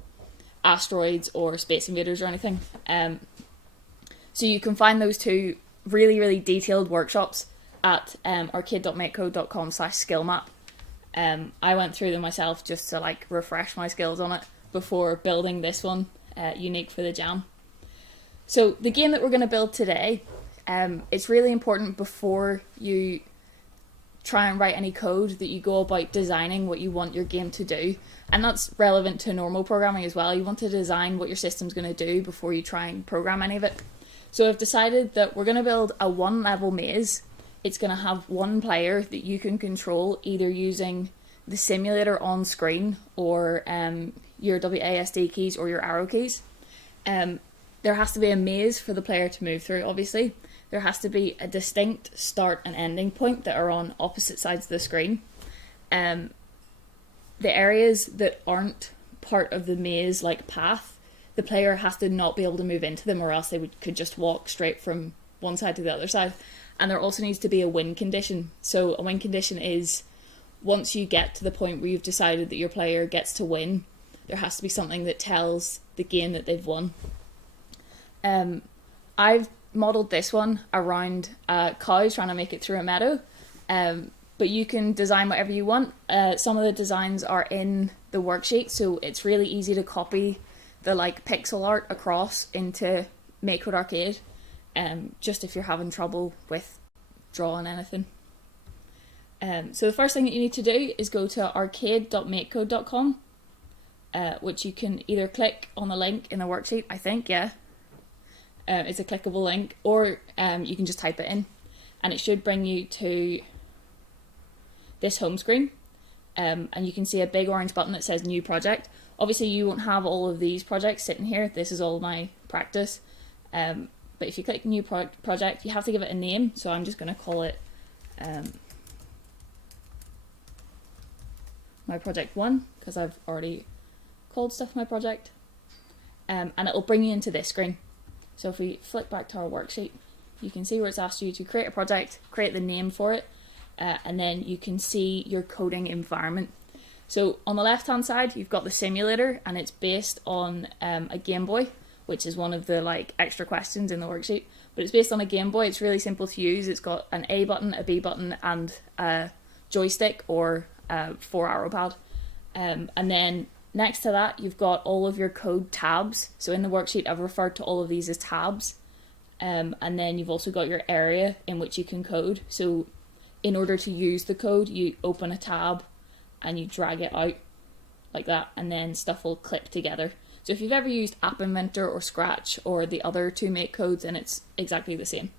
Asteroids or Space Invaders or anything. So you can find those 2 really, really detailed workshops at arcade.makecode.com/skillmap. I went through them myself just to like refresh my skills on it before building this one, unique for the Jam. So the game that we're going to build today, it's really important before you try and write any code that you go about designing what you want your game to do. And that's relevant to normal programming as well. You want to design what your system's going to do before you try and program any of it. So I've decided that we're going to build a 1-level maze. It's going to have 1 player that you can control, either using the simulator on screen or your WASD keys or your arrow keys. There has to be a maze for the player to move through, obviously. There has to be a distinct start and ending point that are on opposite sides of the screen. The areas that aren't part of the maze, like path, the player has to not be able to move into them, or else they could just walk straight from one side to the other side. And there also needs to be a win condition. So a win condition is, once you get to the point where you've decided that your player gets to win, there has to be something that tells the game that they've won. I've modeled this one around cows trying to make it through a meadow, but you can design whatever you want. Some of the designs are in the worksheet, so it's really easy to copy the like pixel art across into MakeCode Arcade, just if you're having trouble with drawing anything. So the first thing that you need to do is go to arcade.makecode.com, which you can either click on the link in the worksheet, I think, yeah. It's a clickable link, or you can just type it in, and it should bring you to this home screen, and you can see a big orange button that says New Project. Obviously, you won't have all of these projects sitting here. This is all my practice. But if you click New Project, you have to give it a name. So I'm just going to call it my project 1, because I've already called stuff my project. And it will bring you into this screen. So if we flick back to our worksheet, you can see where it's asked you to create a project, create the name for it, and then you can see your coding environment. So on the left hand side, you've got the simulator, and it's based on a Game Boy, which is one of the like extra questions in the worksheet. But it's based on a Game Boy. It's really simple to use. It's got an A button, a B button, and a joystick or a 4-arrow pad. And then next to that, you've got all of your code tabs. So in the worksheet, I've referred to all of these as tabs. And then you've also got your area in which you can code. So in order to use the code, you open a tab and you drag it out like that, and then stuff will clip together. So if you've ever used App Inventor or Scratch or the other 2 MakeCodes, then it's exactly the same.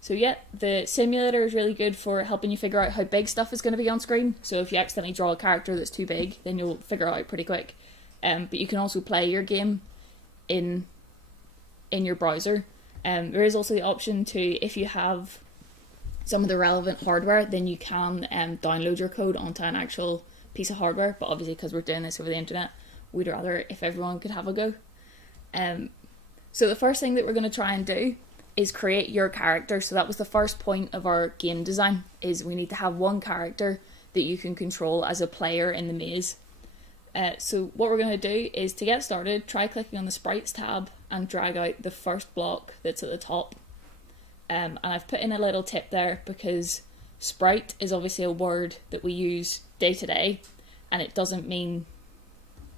So yeah, the simulator is really good for helping you figure out how big stuff is going to be on screen. So if you accidentally draw a character that's too big, then you'll figure it out pretty quick. But you can also play your game in your browser, There is also the option to, if you have some of the relevant hardware, then you can download your code onto an actual piece of hardware. But obviously, because we're doing this over the internet, we'd rather if everyone could have a go. So the first thing that we're going to try and do is create your character. So that was the first point of our game design, is we need to have one character that you can control as a player in the maze. So what we're going to do is, to get started, try clicking on the sprites tab and drag out the first block that's at the top. And I've put in a little tip there because sprite is obviously a word that we use day to day, and it doesn't mean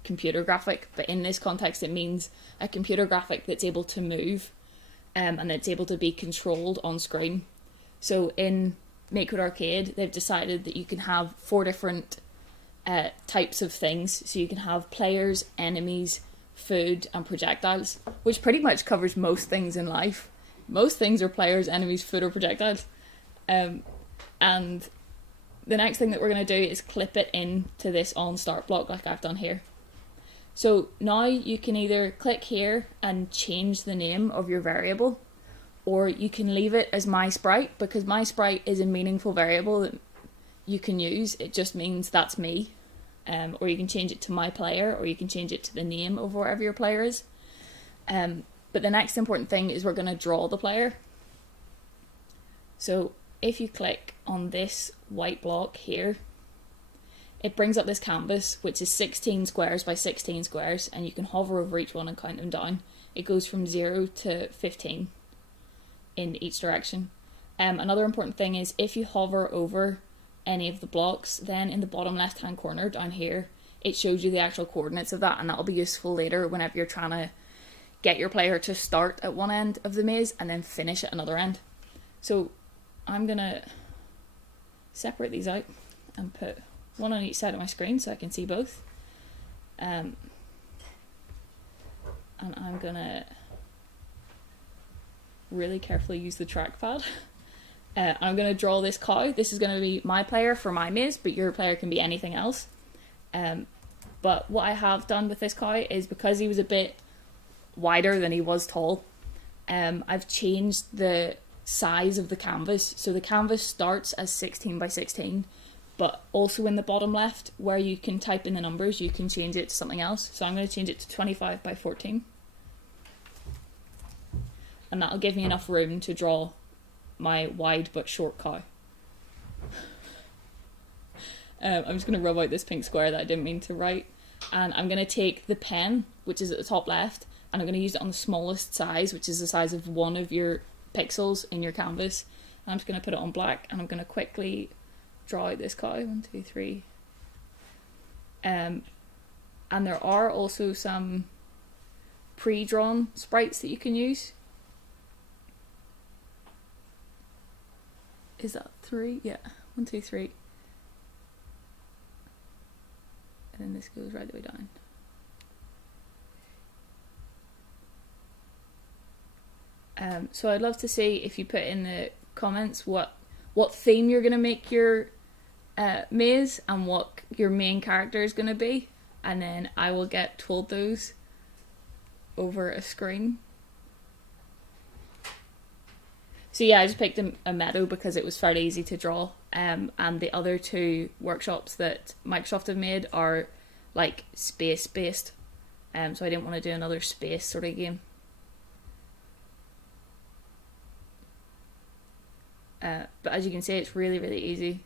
computer graphic, but in this context it means a computer graphic that's able to move and that's able to be controlled on screen. So in MakeCode Arcade, they've decided that you can have 4 different types of things. So you can have players, enemies, food, and projectiles, which pretty much covers most things in life. Most things are players, enemies, food, or projectiles. And the next thing that we're going to do is clip it into this on start block like I've done here. So now you can either click here and change the name of your variable, or you can leave it as my sprite, because my sprite is a meaningful variable that you can use. It just means that's me. Or you can change it to my player, or you can change it to the name of wherever your player is. But the next important thing is we're going to draw the player. So if you click on this white block here, it brings up this canvas, which is 16 squares by 16 squares, and you can hover over each one and count them down. It goes from 0 to 15 in each direction. Another important thing is, if you hover over any of the blocks, then in the bottom left hand corner down here, it shows you the actual coordinates of that, and that'll be useful later whenever you're trying to get your player to start at one end of the maze and then finish at another end. So I'm gonna separate these out and put one on each side of my screen so I can see both. And I'm gonna really carefully use the trackpad. I'm going to draw this cow. This is going to be my player for my maze, but your player can be anything else. But what I have done with this cow is, because he was a bit wider than he was tall, I've changed the size of the canvas. So the canvas starts as 16 by 16, but also in the bottom left where you can type in the numbers, you can change it to something else. So I'm going to change it to 25 by 14. And that'll give me enough room to draw my wide but short cow. I'm just going to rub out this pink square that I didn't mean to write. And I'm going to take the pen, which is at the top left, and I'm going to use it on the smallest size, which is the size of one of your pixels in your canvas. And I'm just going to put it on black, and I'm going to quickly draw out this cow. 1, 2, 3. And there are also some pre-drawn sprites that you can use. Is that 3? Yeah. 1, 2, 3. And then this goes right the way down. So I'd love to see if you put in the comments what theme you're going to make your maze and what your main character is going to be. And then I will get told those over a screen. So yeah, I just picked a meadow because it was fairly easy to draw. And the other 2 workshops that Microsoft have made are like space based. So I didn't want to do another space sort of game. But as you can see, it's really, really easy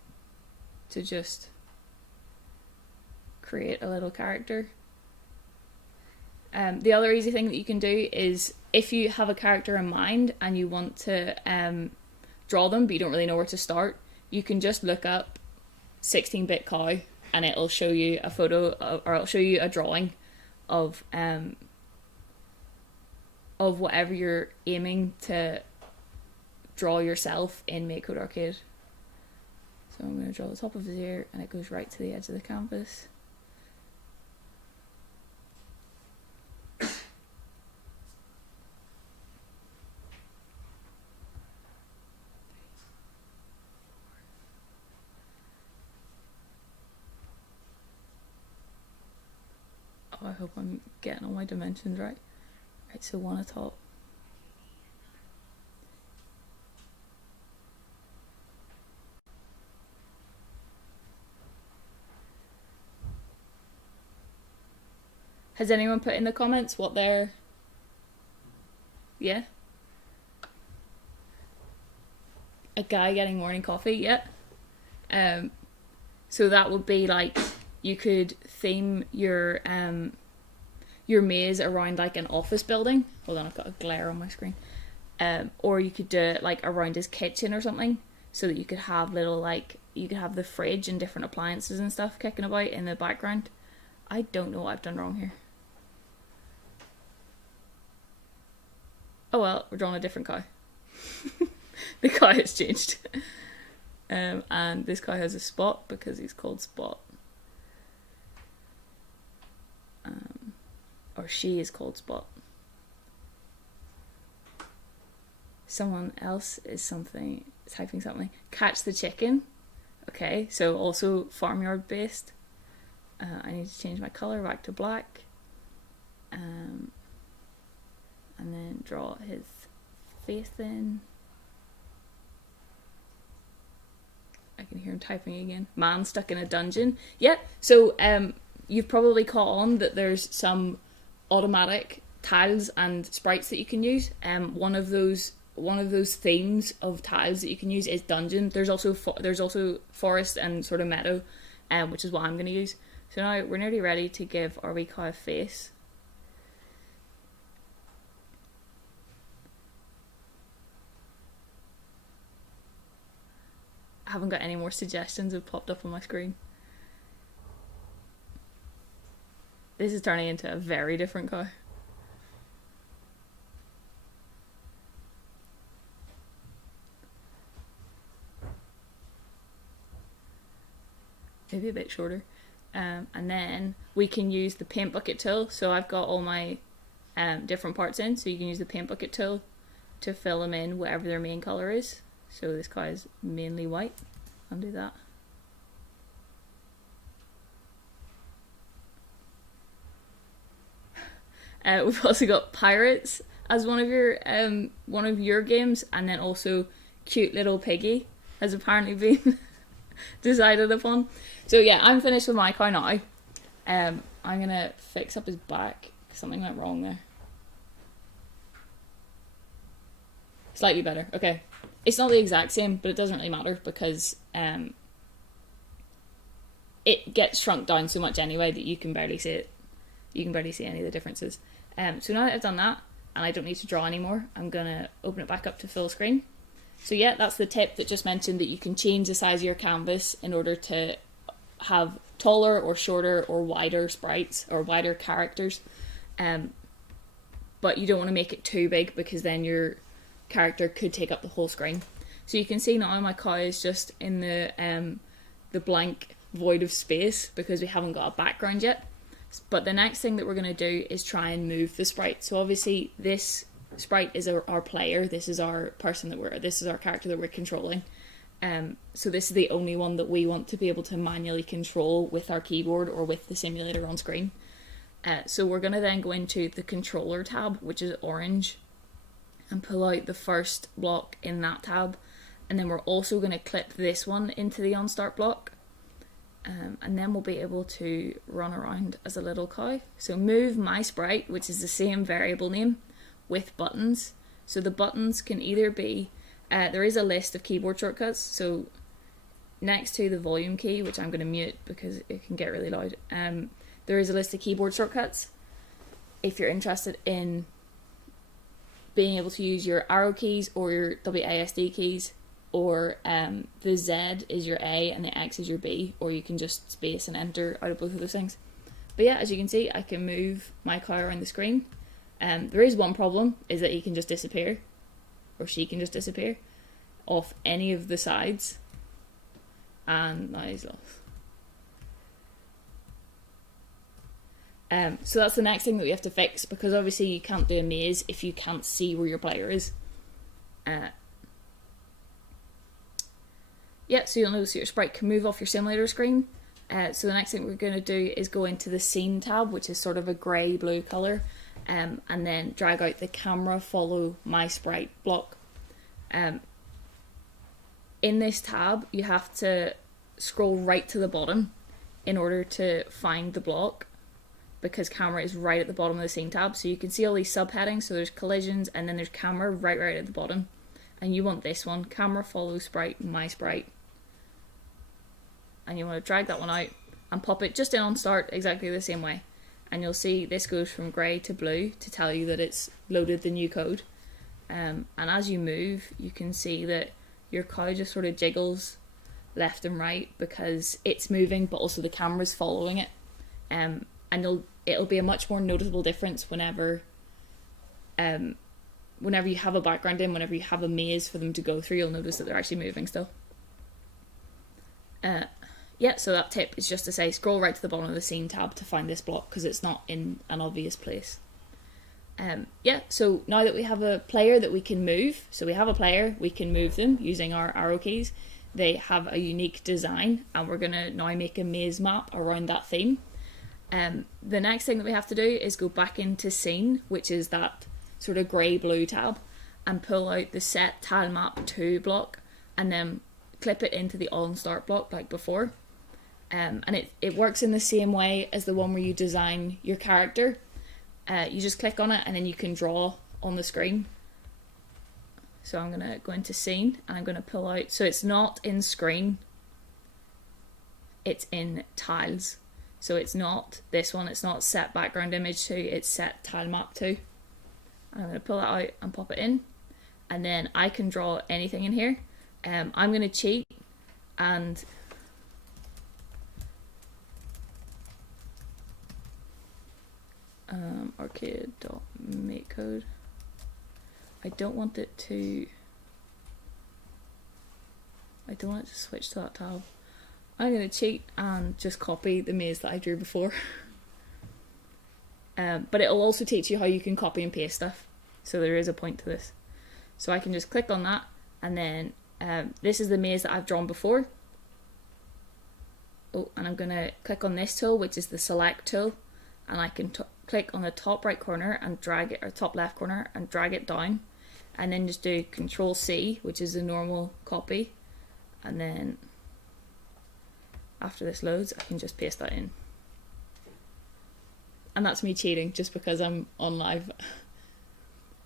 to just create a little character. The other easy thing that you can do is, if you have a character in mind and you want to draw them but you don't really know where to start, you can just look up 16-bit cow and it'll show you a photo or it'll show you a drawing of whatever you're aiming to draw yourself in MakeCode Arcade. So I'm going to draw the top of his ear and it goes right to the edge of the canvas. I hope I'm getting all my dimensions right. Right, so 1 atop. Has anyone put in the comments what they're... Yeah? A guy getting morning coffee, yeah. So that would be like, you could theme your maze around like an office building. Hold on, I've got a glare on my screen. Or you could do it like around his kitchen or something, so that you could have little like, you could have the fridge and different appliances and stuff kicking about in the background. I don't know what I've done wrong here. Oh well, we're drawing a different cow. The cow has changed. And this cow has a spot because he's called Spot. Or she is called Spot. Someone else is typing something. Catch the chicken. Okay, so also farmyard based. I need to change my colour back to black. And then draw his face in. I can hear him typing again. Man stuck in a dungeon. Yeah, so you've probably caught on that there's some automatic tiles and sprites that you can use. One of those themes of tiles that you can use is dungeon. There's also forest and sort of meadow, which is what I'm going to use. So now we're nearly ready to give our wee cow a face. I haven't got any more suggestions have popped up on my screen. This is turning into a very different cow. Maybe a bit shorter. And then we can use the paint bucket tool. So I've got all my different parts in, so you can use the paint bucket tool to fill them in whatever their main colour is. So this cow is mainly white. I'll do that. We've also got pirates as one of your games, and then also cute little piggy has apparently been decided upon. So yeah, I'm finished with my cow now. I'm gonna fix up his back. Something went wrong there. Slightly better. Okay. It's not the exact same, but it doesn't really matter because it gets shrunk down so much anyway that you can barely see it. You can barely see any of the differences. So now that I've done that, and I don't need to draw anymore, I'm going to open it back up to full screen. So yeah, that's the tip that just mentioned, that you can change the size of your canvas in order to have taller or shorter or wider sprites or wider characters. But you don't want to make it too big because then your character could take up the whole screen. So you can see now my cow is just in the blank void of space because we haven't got a background yet. But the next thing that we're going to do is try and move the sprite. So obviously this sprite is our player. This is our character that we're controlling. So this is the only one that we want to be able to manually control with our keyboard or with the simulator on screen. So we're going to then go into the controller tab, which is orange, and pull out the first block in that tab, and then we're also going to clip this one into the onStart block, and then we'll be able to run around as a little cow. So move my sprite, which is the same variable name, with buttons. So the buttons can either be, there is a list of keyboard shortcuts, so next to the volume key, which I'm going to mute because it can get really loud, there is a list of keyboard shortcuts. If you're interested in being able to use your arrow keys or your WASD keys, or the Z is your A and the X is your B, or you can just space and enter out of both of those things. But yeah, as you can see, I can move my cow around the screen. There is one problem, is that he can just disappear, or she can just disappear off any of the sides, and now he's lost. So that's the next thing that we have to fix, because obviously you can't do a maze if you can't see where your player is. Yeah, so you'll notice your sprite can move off your simulator screen. So the next thing we're going to do is go into the scene tab, which is sort of a grey-blue colour, and then drag out the camera follow my sprite block. In this tab, you have to scroll right to the bottom in order to find the block. because camera is right at the bottom of the scene tab. So you can see all these subheadings. So there's collisions, and then there's camera right at the bottom. And you want this one, camera follow sprite, my sprite. And you want to drag that one out and pop it just in on start exactly the same way. And you'll see this goes from grey to blue to tell you that it's loaded the new code. And as you move, you can see that your cow just sort of jiggles left and right because it's moving, but also the camera's following it. And it'll be a much more noticeable difference whenever you have a background in, whenever you have a maze for them to go through, you'll notice that they're actually moving still. Yeah, so that tip is just to say scroll right to the bottom of the scene tab to find this block because it's not in an obvious place. Yeah, so now that we have a player that we can move, so we have a player, we can move them using our arrow keys. They have a unique design, and we're going to now make a maze map around that theme. The next thing that we have to do is go back into scene, which is that sort of grey-blue tab, and pull out the set tile map 2 block, and then clip it into the on start block like before. And it works in the same way as the one where you design your character. You just click on it and then you can draw on the screen. So I'm going to go into scene and I'm going to pull out, so it's not in screen, it's in tiles. So it's not this one, it's not set background image 2, it's set tile map 2. I'm going to pull that out and pop it in, and then I can draw anything in here. I'm going to cheat and arcade.makecode. I don't want it to switch to that tab. I'm going to cheat and just copy the maze that I drew before. But it'll also teach you how you can copy and paste stuff. So there is a point to this. So I can just click on that, and then this is the maze that I've drawn before. Oh, and I'm going to click on this tool, which is the select tool, and I can click on the top right corner and drag it, or top left corner, and drag it down, and then just do Control C, which is the normal copy, and then after this loads I can just paste that in. And that's me cheating just because I'm on live.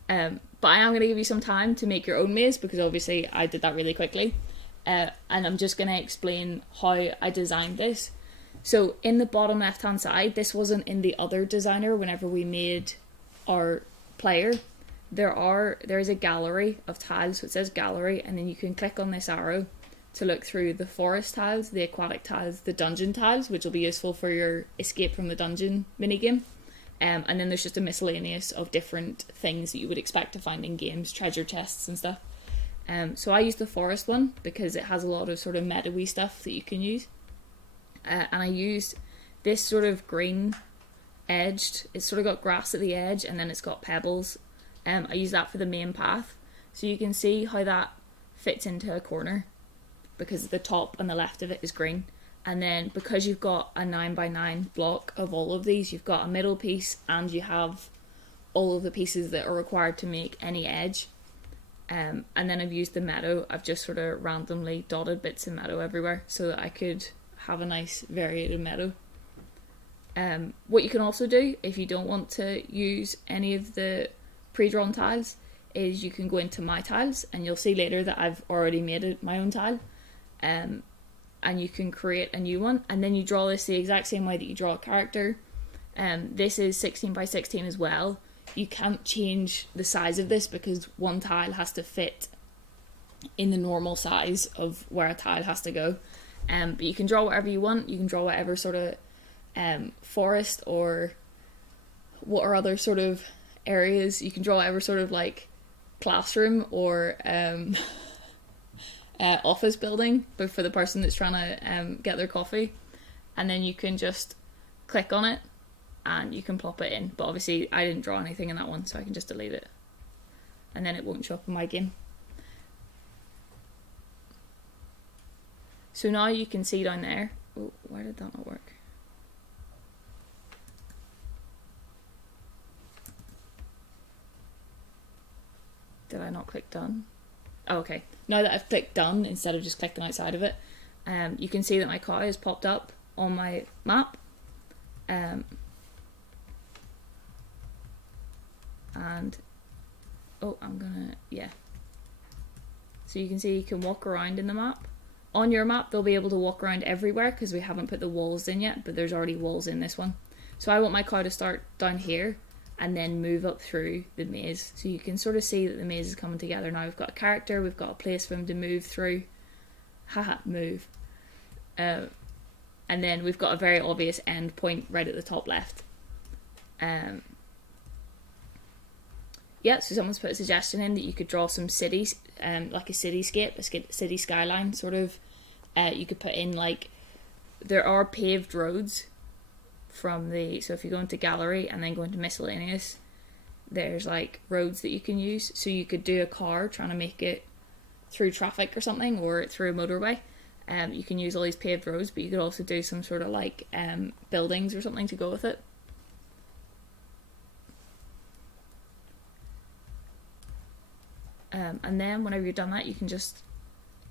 But I am going to give you some time to make your own maze because obviously I did that really quickly, and I'm just going to explain how I designed this. So in the bottom left hand side, this wasn't in the other designer whenever we made our player. There is a gallery of tiles, so it says gallery, and then you can click on this arrow to look through the forest tiles, the aquatic tiles, the dungeon tiles, which will be useful for your escape from the dungeon minigame. And then there's just a miscellaneous of different things that you would expect to find in games, treasure chests and stuff. So I used the forest one because it has a lot of sort of meta-y stuff that you can use. And I used this sort of green edged, it's sort of got grass at the edge and then it's got pebbles. I use that for the main path. So you can see how that fits into a corner because the top and the left of it is green. And then because you've got a 9x9 block of all of these, you've got a middle piece and you have all of the pieces that are required to make any edge. And then I've used the meadow. I've just sort of randomly dotted bits of meadow everywhere so that I could have a nice varied meadow. What you can also do if you don't want to use any of the pre-drawn tiles is you can go into my tiles, and you'll see later that I've already made my own tile, and you can create a new one, and then you draw this the exact same way that you draw a character. This is 16x16 as well. You can't change the size of this because one tile has to fit in the normal size of where a tile has to go. But you can draw whatever you want. You can draw whatever sort of forest or what are other sort of areas. You can draw whatever sort of like classroom or office building, but for the person that's trying to get their coffee. And then you can just click on it and you can plop it in. But obviously I didn't draw anything in that one, so I can just delete it. And then it won't show up in my game. So now you can see down there. Oh, why did that not work? Did I not click done? Oh, okay. Now that I've clicked done instead of just clicking outside of it, you can see that my cow has popped up on my map. and I'm gonna, yeah. So you can see you can walk around in the map. On your map, they'll be able to walk around everywhere because we haven't put the walls in yet, but there's already walls in this one. So I want my cow to start down here and then move up through the maze. So you can sort of see that the maze is coming together now. We've got a character, we've got a place for him to move through. Haha, move. And then we've got a very obvious end point right at the top left. Yeah, so someone's put a suggestion in that you could draw some cities, like a cityscape, a city skyline sort of. You could put in like, there are paved roads from the, so if you go into gallery and then go into miscellaneous, there's like roads that you can use. So you could do a car trying to make it through traffic or something, or through a motorway. You can use all these paved roads, but you could also do some sort of like buildings or something to go with it. And then whenever you've done that, you can just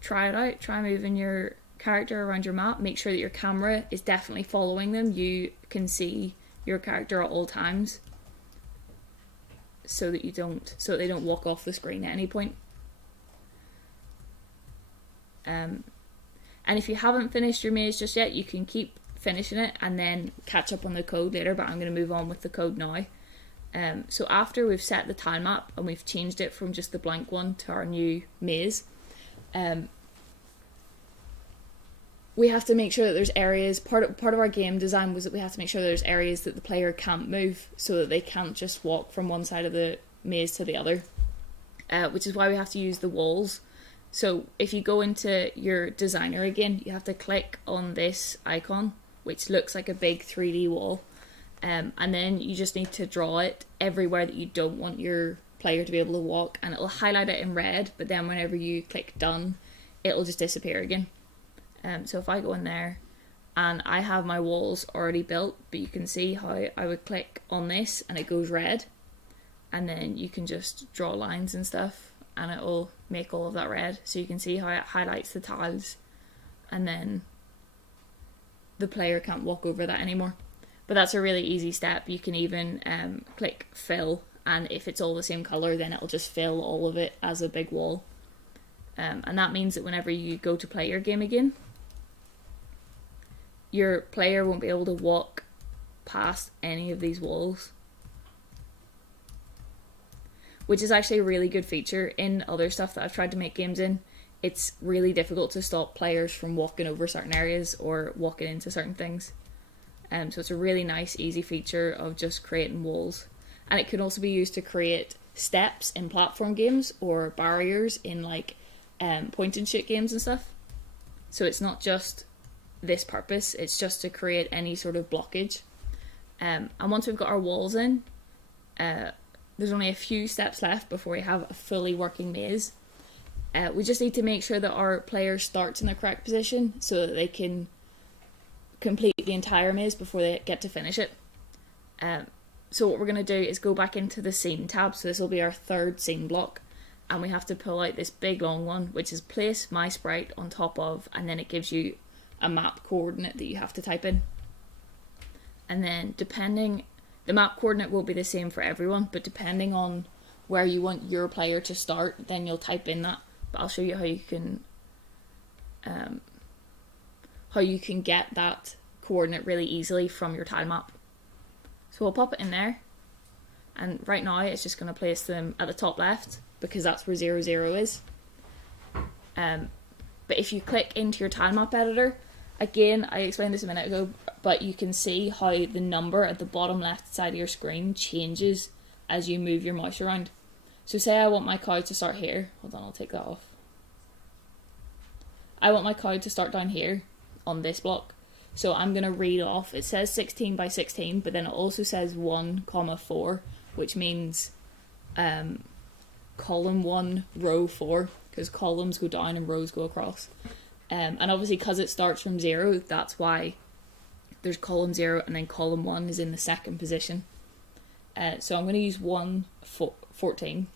try it out. Try moving your character around your map. Make sure that your camera is definitely following them. You can see your character at all times, so that they don't walk off the screen at any point. And if you haven't finished your maze just yet, you can keep finishing it and then catch up on the code later, but I'm going to move on with the code now. So after we've set the tile map and we've changed it from just the blank one to our new maze, we have to make sure that there's areas, part of our game design was that we have to make sure there's areas that the player can't move, so that they can't just walk from one side of the maze to the other, which is why we have to use the walls. So if you go into your designer again, you have to click on this icon, which looks like a big 3D wall. And then you just need to draw it everywhere that you don't want your player to be able to walk, and it'll highlight it in red, but then whenever you click done, it'll just disappear again. So if I go in there and I have my walls already built, but you can see how I would click on this and it goes red, and then you can just draw lines and stuff and it will make all of that red. So you can see how it highlights the tiles, and then the player can't walk over that anymore. But that's a really easy step. You can even click fill, and if it's all the same color, then it'll just fill all of it as a big wall. And that means that whenever you go to play your game again, your player won't be able to walk past any of these walls, which is actually a really good feature in other stuff that I've tried to make games in. It's really difficult to stop players from walking over certain areas or walking into certain things. So it's a really nice, easy feature of just creating walls. And it can also be used to create steps in platform games or barriers in like point and shoot games and stuff. So it's not just this purpose, it's just to create any sort of blockage. And once we've got our walls in, there's only a few steps left before we have a fully working maze. We just need to make sure that our player starts in the correct position so that they can complete the entire maze before they get to finish it. So what we're going to do is go back into the scene tab. So this will be our third scene block, and we have to pull out this big long one, which is place my sprite on top of, and then it gives you a map coordinate that you have to type in. And then the map coordinate will be the same for everyone, but depending on where you want your player to start, then you'll type in that. But I'll show you how you can get that coordinate really easily from your tile map. So we'll pop it in there, and right now it's just going to place them at the top left because that's where 0, 0 is. But if you click into your tile map editor, again, I explained this a minute ago, but you can see how the number at the bottom left side of your screen changes as you move your mouse around. So say I want my cow to start here. Hold on, I'll take that off. I want my cow to start down here on this block. So I'm going to read off, it says 16 by 16, but then it also says 1, 4, which means column 1, row 4, because columns go down and rows go across. And obviously because it starts from 0, that's why there's column 0 and then column 1 is in the second position. So I'm going to use 1, 14.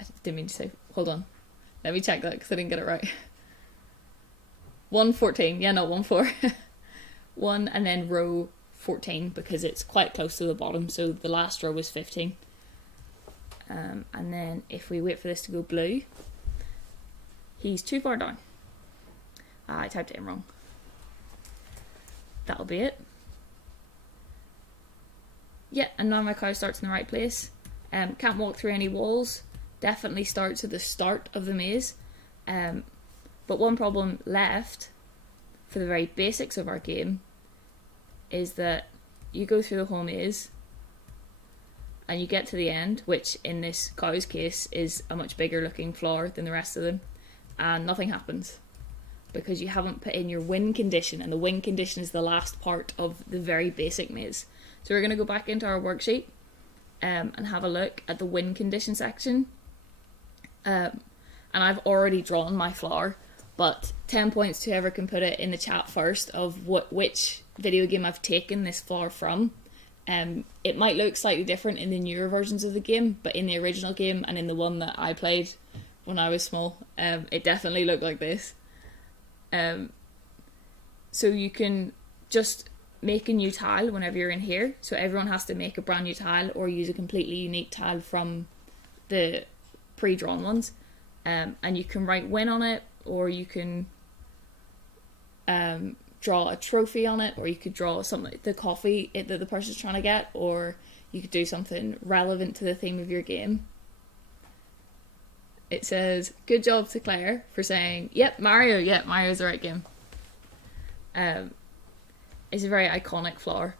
I didn't mean to say, hold on. Let me check that because I didn't get it right. 1, 14, yeah, no, 1, 4. 1 and then row 14 because it's quite close to the bottom, so the last row was 15. And then if we wait for this to go blue, he's too far down. I typed it in wrong. That'll be it. Yeah, and now my cow starts in the right place. Can't walk through any walls. Definitely starts at the start of the maze. But one problem left for the very basics of our game is that you go through the whole maze and you get to the end, which in this cow's case is a much bigger looking floor than the rest of them, and nothing happens because you haven't put in your win condition, and the win condition is the last part of the very basic maze. So we're going to go back into our worksheet and have a look at the win condition section. And I've already drawn my floor, but 10 points to whoever can put it in the chat first of which video game I've taken this floor from. It might look slightly different in the newer versions of the game, but in the original game and in the one that I played when I was small, it definitely looked like this. So you can just make a new tile whenever you're in here. So everyone has to make a brand new tile or use a completely unique tile from the pre-drawn ones. And you can write win on it, or you can draw a trophy on it, or you could draw something like the coffee that the person's trying to get, or you could do something relevant to the theme of your game. It says, good job to Claire for saying, yep, Mario. Yep, Mario's the right game. It's a very iconic floor.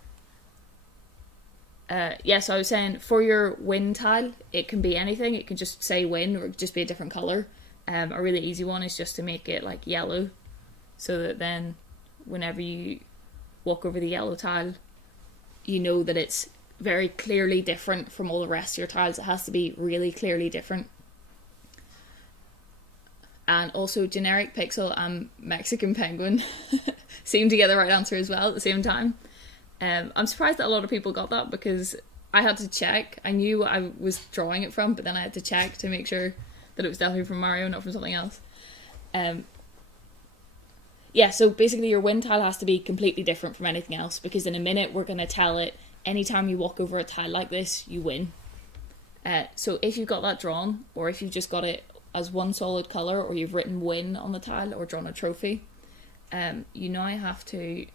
So I was saying, for your win tile, it can be anything. It can just say win, or just be a different colour. A really easy one is just to make it like yellow, so that then whenever you walk over the yellow tile, you know that it's very clearly different from all the rest of your tiles. It has to be really clearly different. And also generic pixel and Mexican penguin seem to get the right answer as well at the same time. I'm surprised that a lot of people got that, because I had to check. I knew what I was drawing it from, but then I had to check to make sure that it was definitely from Mario, not from something else. So basically your win tile has to be completely different from anything else, because in a minute we're going to tell it anytime you walk over a tile like this, you win. So if you've got that drawn, or if you've just got it as one solid colour, or you've written win on the tile or drawn a trophy, you now have to,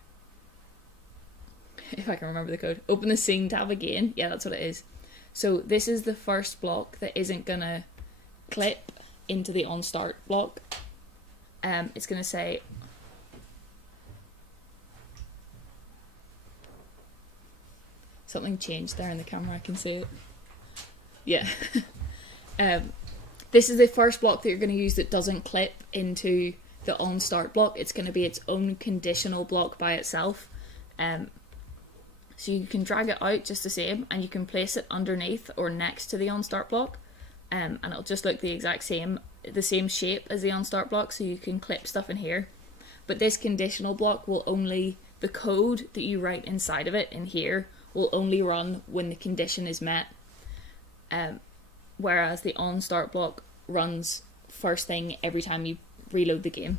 if I can remember the code, open the scene tab again. Yeah, that's what it is. So this is the first block that isn't going to clip into the on start block. It's going to say something changed there in the camera, I can see it. Yeah. This is the first block that you're going to use that doesn't clip into the on start block. It's going to be its own conditional block by itself. So you can drag it out just the same, and you can place it underneath or next to the on start block, and it'll just look the exact same, the same shape as the on start block, so you can clip stuff in here. But this conditional block will only, the code that you write inside of it in here will only run when the condition is met. Whereas the on start block runs first thing every time you reload the game.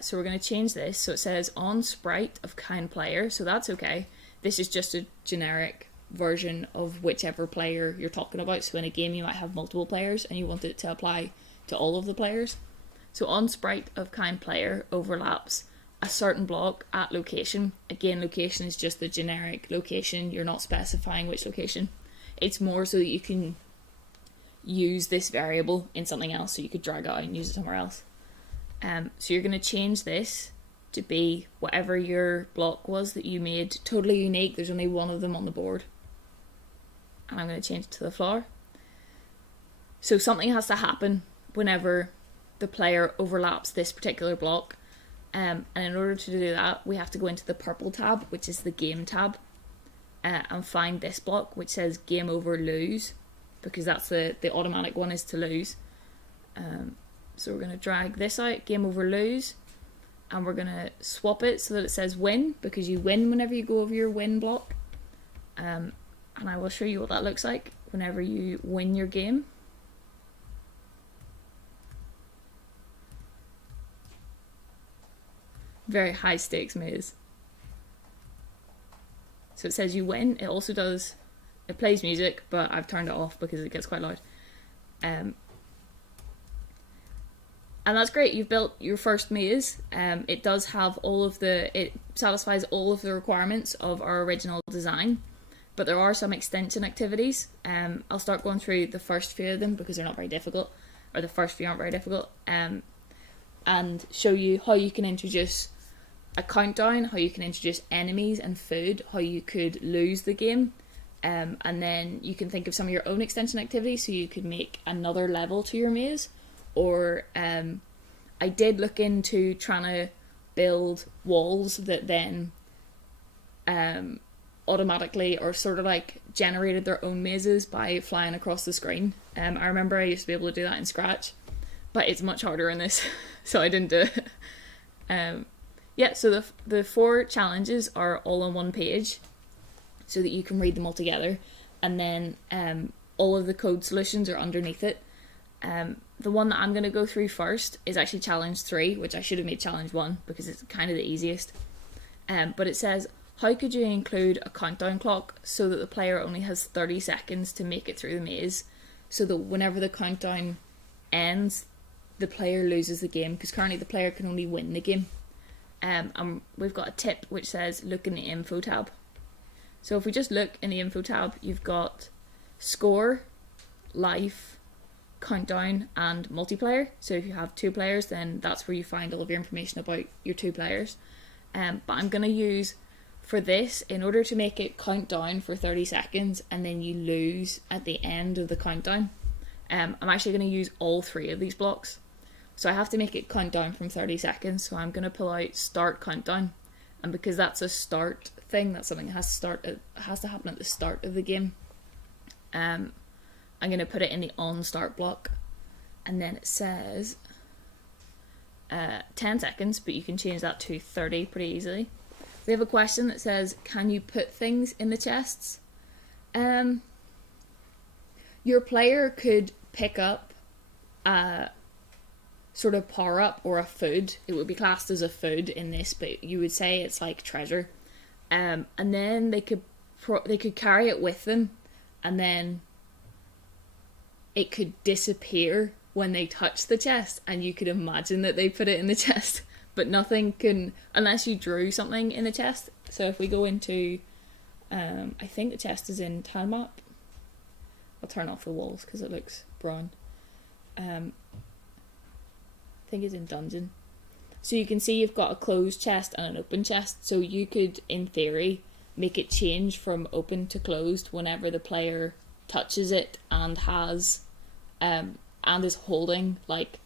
So we're going to change this. So it says on sprite of kind player, so that's okay. This is just a generic version of whichever player you're talking about. So in a game you might have multiple players and you want it to apply to all of the players. So on sprite of kind player overlaps a certain block at location. Again, location is just the generic location. You're not specifying which location. It's more so that you can use this variable in something else, so you could drag it out and use it somewhere else. So you're going to change this to be whatever your block was that you made totally unique. There's only one of them on the board. And I'm going to change it to the floor. So something has to happen whenever the player overlaps this particular block. And in order to do that, we have to go into the purple tab, which is the game tab, and find this block which says game over lose, because that's the automatic one is to lose. So we're going to drag this out, game over lose, and we're going to swap it so that it says win, because you win whenever you go over your win block. And I will show you what that looks like whenever you win your game. Very high stakes maze. So it says you win. It also does, it plays music, but I've turned it off because it gets quite loud. And that's great. You've built your first maze. It does have it satisfies all of the requirements of our original design, but there are some extension activities. I'll start going through the first few of them because they're not very difficult, or the first few aren't very difficult, and show you how you can introduce a countdown, how you can introduce enemies and food, how you could lose the game, and then you can think of some of your own extension activities, so you could make another level to your maze. Or I did look into trying to build walls that then automatically, or sort of like generated their own mazes by flying across the screen. I remember I used to be able to do that in Scratch, but it's much harder in this, so I didn't do it. Yeah, so the 4 challenges are all on one page, so that you can read them all together, and then all of the code solutions are underneath it. The one that I'm going to go through first is actually challenge 3, which I should have made challenge 1 because it's kind of the easiest. But it says, how could you include a countdown clock so that the player only has 30 seconds to make it through the maze, so that whenever the countdown ends, the player loses the game, because currently the player can only win the game. And we've got a tip which says look in the info tab. So if we just look in the info tab, you've got score, life, countdown, and multiplayer. So if you have 2 players, then that's where you find all of your information about your 2 players. But I'm going to use, for this, in order to make it count down for 30 seconds and then you lose at the end of the countdown, I'm actually going to use all 3 of these blocks. So I have to make it count down from 30 seconds, so I'm going to pull out start countdown, and because that's a start thing, that's something that has to happen at the start of the game, I'm going to put it in the on start block, and then it says 10 seconds, but you can change that to 30 pretty easily. We have a question that says, can you put things in the chests? Your player could pick up a sort of power up or a food. It would be classed as a food in this, but you would say it's like treasure. And then they could carry it with them, and then it could disappear when they touch the chest, and you could imagine that they put it in the chest, but nothing can, unless you drew something in the chest. So if we go into, I think the chest is in tile map. I'll turn off the walls because it looks brown. I think it's in dungeon. So you can see you've got a closed chest and an open chest, so you could, in theory, make it change from open to closed whenever the player touches it and has and is holding, like,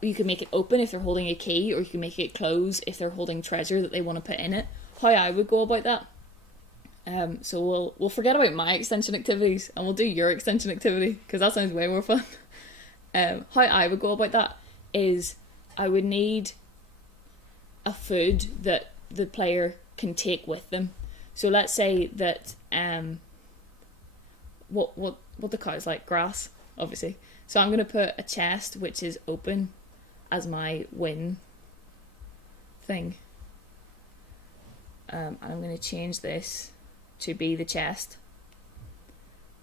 you can make it open if they're holding a key, or you can make it close if they're holding treasure that they want to put in it. How I would go about that, so we'll forget about my extension activities and we'll do your extension activity, because that sounds way more fun. How I would go about that is I would need a food that the player can take with them. So let's say that what the cow's like, grass, obviously. So I'm going to put a chest which is open as my win thing. And I'm going to change this to be the chest.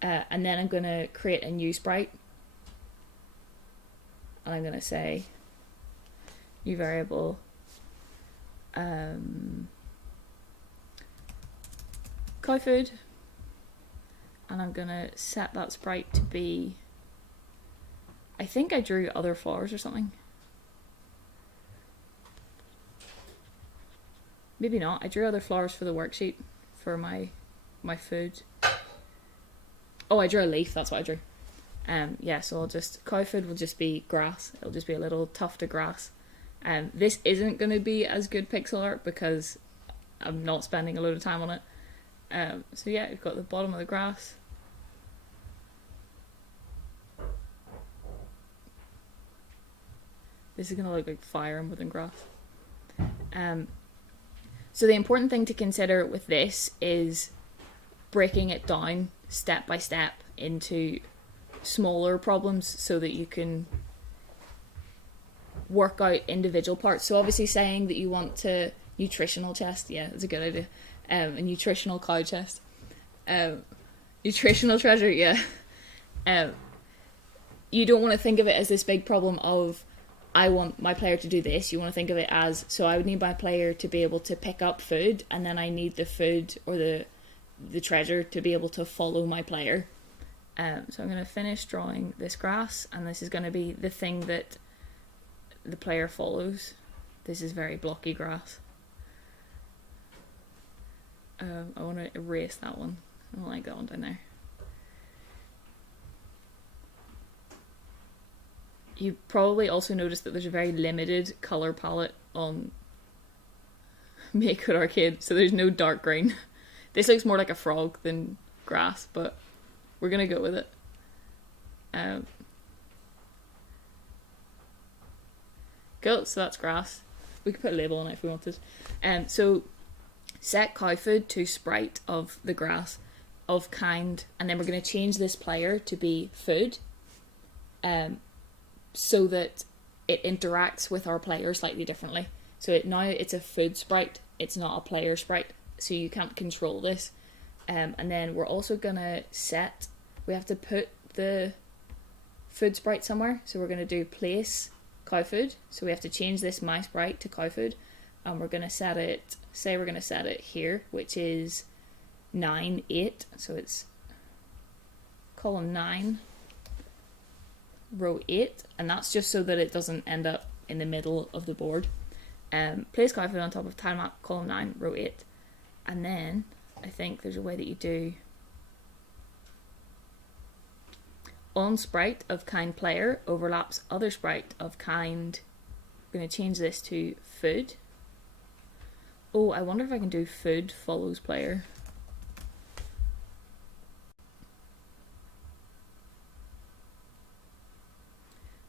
And then I'm going to create a new sprite. And I'm going to say new variable cow food. And I'm going to set that sprite to be, I think I drew other flowers or something. Maybe not. I drew other flowers for the worksheet for my food. Oh, I drew a leaf. That's what I drew. Yeah, so I'll just, cow food will just be grass. It'll just be a little tuft of grass. This isn't going to be as good pixel art because I'm not spending a load of time on it. So yeah, we've got the bottom of the grass. This is going to look like fire more than grass. So the important thing to consider with this is breaking it down step by step into smaller problems so that you can work out individual parts. So obviously saying that you want to nutritional chest, yeah, that's a good idea. A nutritional cow chest. Nutritional treasure, yeah. You don't want to think of it as this big problem of, I want my player to do this. You want to think of it as, so I would need my player to be able to pick up food, and then I need the food or the treasure to be able to follow my player. So I'm going to finish drawing this grass, and this is going to be the thing that the player follows. This is very blocky grass. I want to erase that one. I don't like that one down there. You probably also noticed that there's a very limited colour palette on Make It Arcade, so there's no dark green. This looks more like a frog than grass, but we're going to go with it. Cool, so that's grass. We could put a label on it if we wanted. So set cow food to sprite of the grass of kind, and then we're going to change this player to be food, so that it interacts with our player slightly differently. So now it's a food sprite, it's not a player sprite, so you can't control this. And then we're also going to set, we have to put the food sprite somewhere, so we're going to do place cow food, so we have to change this my sprite to cow food, and we're going to set it, say we're going to set it here, which is 9, 8, so it's column 9, row 8, and that's just so that it doesn't end up in the middle of the board. Place cow food on top of tile map, column 9, row 8, and then I think there's a way that you do on sprite of kind player overlaps other sprite of kind. I'm going to change this to food. Oh, I wonder if I can do food follows player.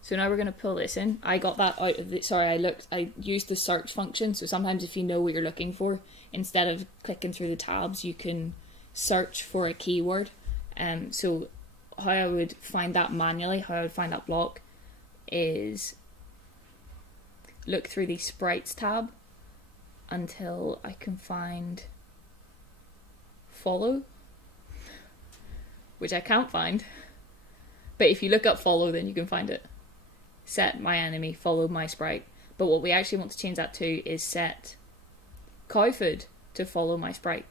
So now we're going to pull this in. I got that out of the, I used the search function. So sometimes if you know what you're looking for, instead of clicking through the tabs, you can search for a keyword. So how I would find that manually, how I would find that block, is look through the sprites tab until I can find follow, which I can't find. But if you look up follow, then you can find it. Set my enemy, follow my sprite. But what we actually want to change that to is set cow food to follow my sprite.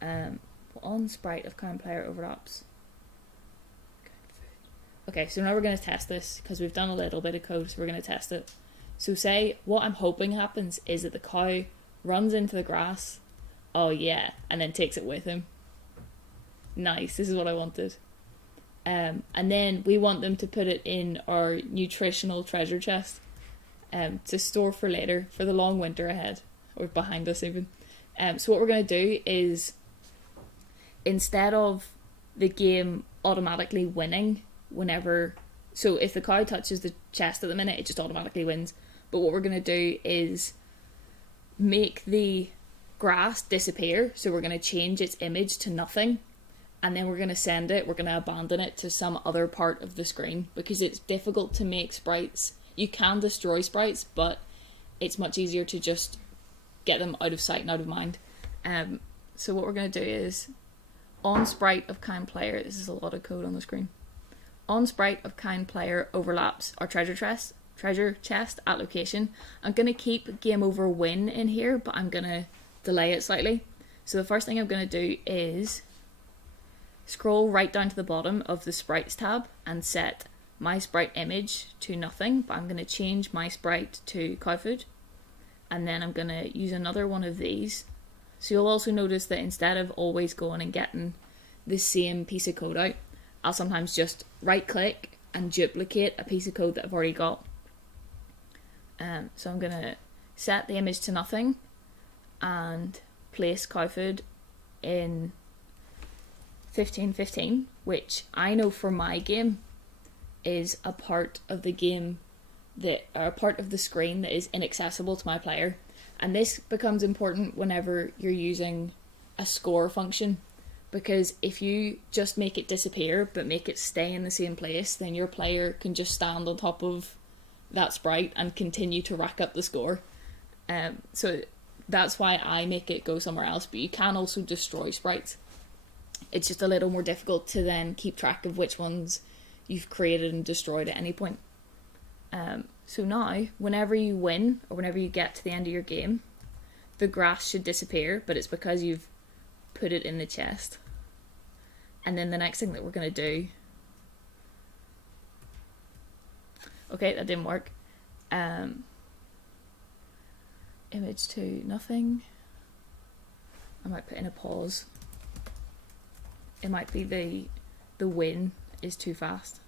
On sprite of kind player overlaps. Okay, so now we're going to test this because we've done a little bit of code, so we're going to test it. So say what I'm hoping happens is that the cow runs into the grass, oh yeah, and then takes it with him. Nice, this is what I wanted. And then we want them to put it in our nutritional treasure chest, to store for later, for the long winter ahead, or behind us even. So what we're going to do is, instead of the game automatically winning whenever, so if the cow touches the chest at the minute, it just automatically wins. But what we're going to do is make the grass disappear, so we're going to change its image to nothing, and then we're going to abandon it to some other part of the screen, because it's difficult to make sprites. You can destroy sprites, but it's much easier to just get them out of sight and out of mind. So what we're going to do is, on sprite of kind player, this is a lot of code on the screen, on sprite of kind player overlaps our treasure chest at location. I'm going to keep game over win in here, but I'm going to delay it slightly. So the first thing I'm going to do is scroll right down to the bottom of the sprites tab and set my sprite image to nothing, but I'm going to change my sprite to cow food, and then I'm going to use another one of these. So you'll also notice that instead of always going and getting the same piece of code out, I'll sometimes just right click and duplicate a piece of code that I've already got. So I'm going to set the image to nothing and place cow food in 1515, which I know for my game is a part of the game that, or a part of the screen that is inaccessible to my player. And this becomes important whenever you're using a score function, because if you just make it disappear but make it stay in the same place, then your player can just stand on top of that sprite and continue to rack up the score. So that's why I make it go somewhere else. But you can also destroy sprites. It's just a little more difficult to then keep track of which ones you've created and destroyed at any point. So now, whenever you win, or whenever you get to the end of your game, the grass should disappear, but it's because you've put it in the chest. And then the next thing that we're going to do... Okay, that didn't work. Image to nothing. I might put in a pause. It might be the win is too fast.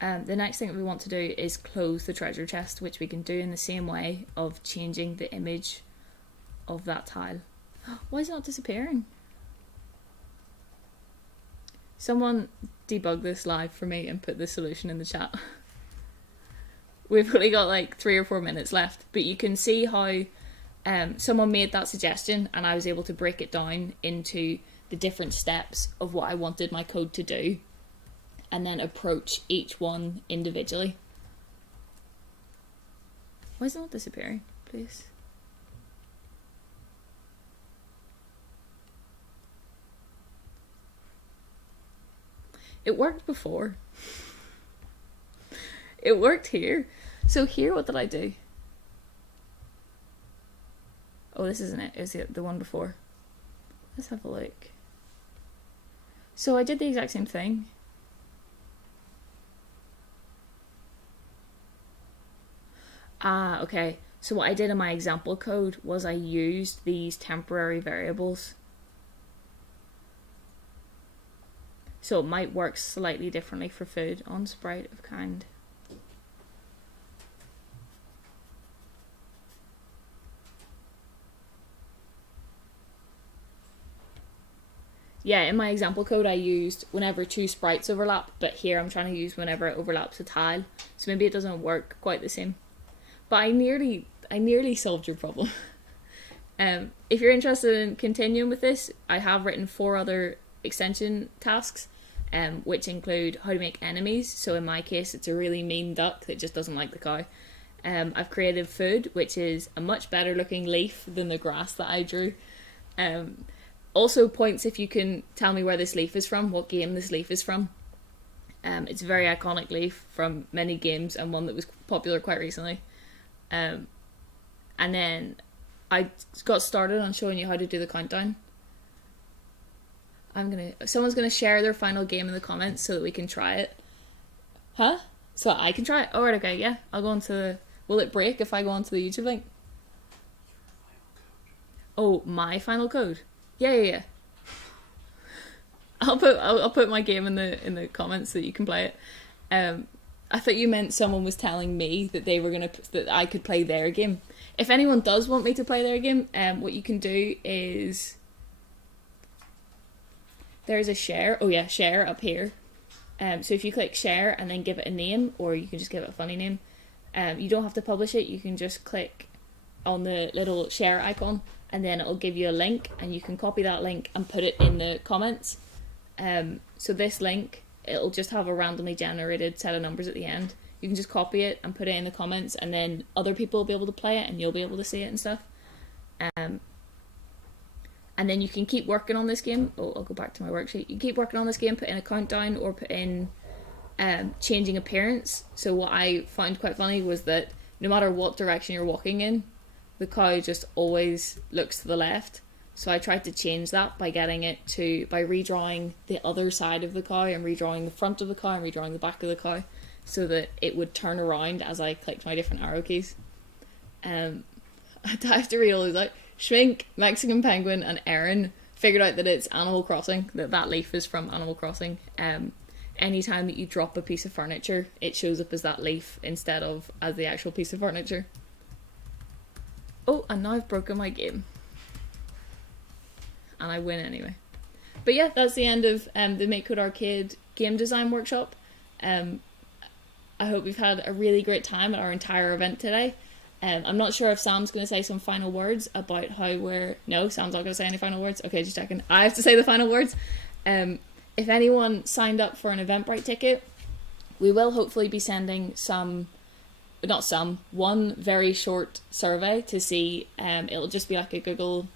The next thing that we want to do is close the treasure chest, which we can do in the same way of changing the image of that tile. Why is it not disappearing? Someone debug this live for me and put the solution in the chat. We've only got like 3 or 4 minutes left, but you can see how someone made that suggestion and I was able to break it down into the different steps of what I wanted my code to do, and then approach each one individually. Why is it not disappearing, please? It worked before. It worked here. So here, what did I do? Oh, this isn't it. It was the one before. Let's have a look. So I did the exact same thing. Ah, okay. So what I did in my example code was I used these temporary variables. So it might work slightly differently for food on sprite of kind. Yeah, in my example code I used whenever 2 sprites overlap, but here I'm trying to use whenever it overlaps a tile. So maybe it doesn't work quite the same. But I nearly solved your problem. If you're interested in continuing with this, I have written 4 other extension tasks, which include how to make enemies. So in my case, it's a really mean duck that just doesn't like the cow. I've created food, which is a much better looking leaf than the grass that I drew. Also points if you can tell me where this leaf is from, what game this leaf is from. It's a very iconic leaf from many games and one that was popular quite recently. And then I got started on showing you how to do the countdown. Someone's gonna share their final game in the comments so that we can try it. Huh? So I can try it? Oh, right, okay, yeah. I'll go onto will it break if I go onto the YouTube link? Oh, my final code? Yeah. I'll put my game in the comments so that you can play it. I thought you meant someone was telling me that that I could play their game. If anyone does want me to play their game, what you can do is there's a share. Oh yeah, share up here. So if you click share and then give it a name, or you can just give it a funny name. You don't have to publish it. You can just click on the little share icon, and then it'll give you a link, and you can copy that link and put it in the comments. So this link, it'll just have a randomly generated set of numbers at the end. You can just copy it and put it in the comments, and then other people will be able to play it and you'll be able to see it and stuff. And then you can keep working on this game. Oh, I'll go back to my worksheet. You keep working on this game, put in a countdown, or put in changing appearance. So what I found quite funny was that no matter what direction you're walking in, the cow just always looks to the left. So I tried to change that by redrawing the other side of the cow, and redrawing the front of the cow, and redrawing the back of the cow, so that it would turn around as I clicked my different arrow keys. I have to read all these out. Schwink, Mexican Penguin, and Aaron figured out that it's Animal Crossing, that leaf is from Animal Crossing. Anytime that you drop a piece of furniture, it shows up as that leaf instead of as the actual piece of furniture. Oh, and now I've broken my game. And I win anyway. But yeah, that's the end of the Make Code Arcade game design workshop. I hope we've had a really great time at our entire event today. I'm not sure if Sam's going to say some final words about how we're... No, Sam's not going to say any final words. Okay, just checking. I have to say the final words. If anyone signed up for an Eventbrite ticket, we will hopefully be sending one very short survey to see, it'll just be like a Google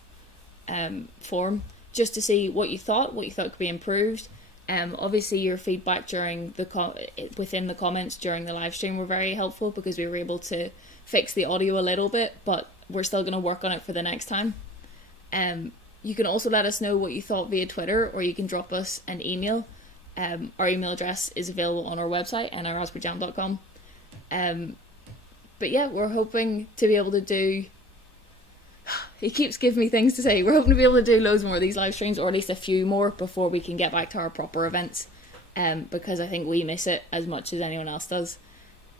form, just to see what you thought could be improved. Obviously your feedback during within the comments during the live stream were very helpful, because we were able to fix the audio a little bit, but we're still going to work on it for the next time. You can also let us know what you thought via Twitter, or you can drop us an email. Our email address is available on our website, niraspberryjam.com. But yeah, we're hoping to be able to do... He keeps giving me things to say. We're hoping to be able to do loads more of these live streams, or at least a few more, before we can get back to our proper events. Because I think we miss it as much as anyone else does.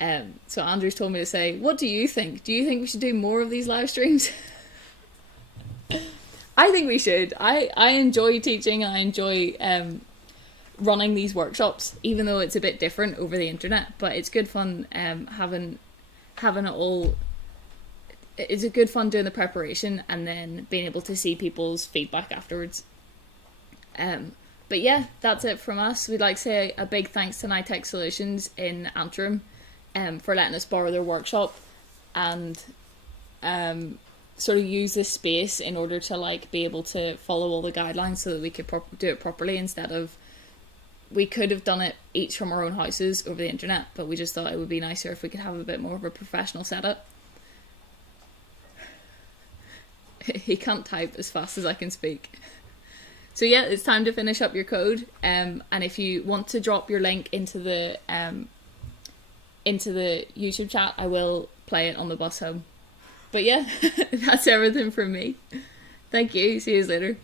So Andrew's told me to say, what do you think? Do you think we should do more of these live streams? I think we should. I enjoy teaching. I enjoy running these workshops, even though it's a bit different over the internet. But it's good fun having it all. It's a good fun doing the preparation and then being able to see people's feedback afterwards. But yeah, that's it from us. We'd like to say a big thanks to Nitech Solutions in Antrim for letting us borrow their workshop and sort of use this space in order to like be able to follow all the guidelines, so that we could do it properly, instead of, we could have done it each from our own houses over the internet, but we just thought it would be nicer if we could have a bit more of a professional setup. He can't type as fast as I can speak. So yeah, it's time to finish up your code. And if you want to drop your link into the YouTube chat, I will play it on the bus home. But yeah, that's everything from me. Thank you. See you later.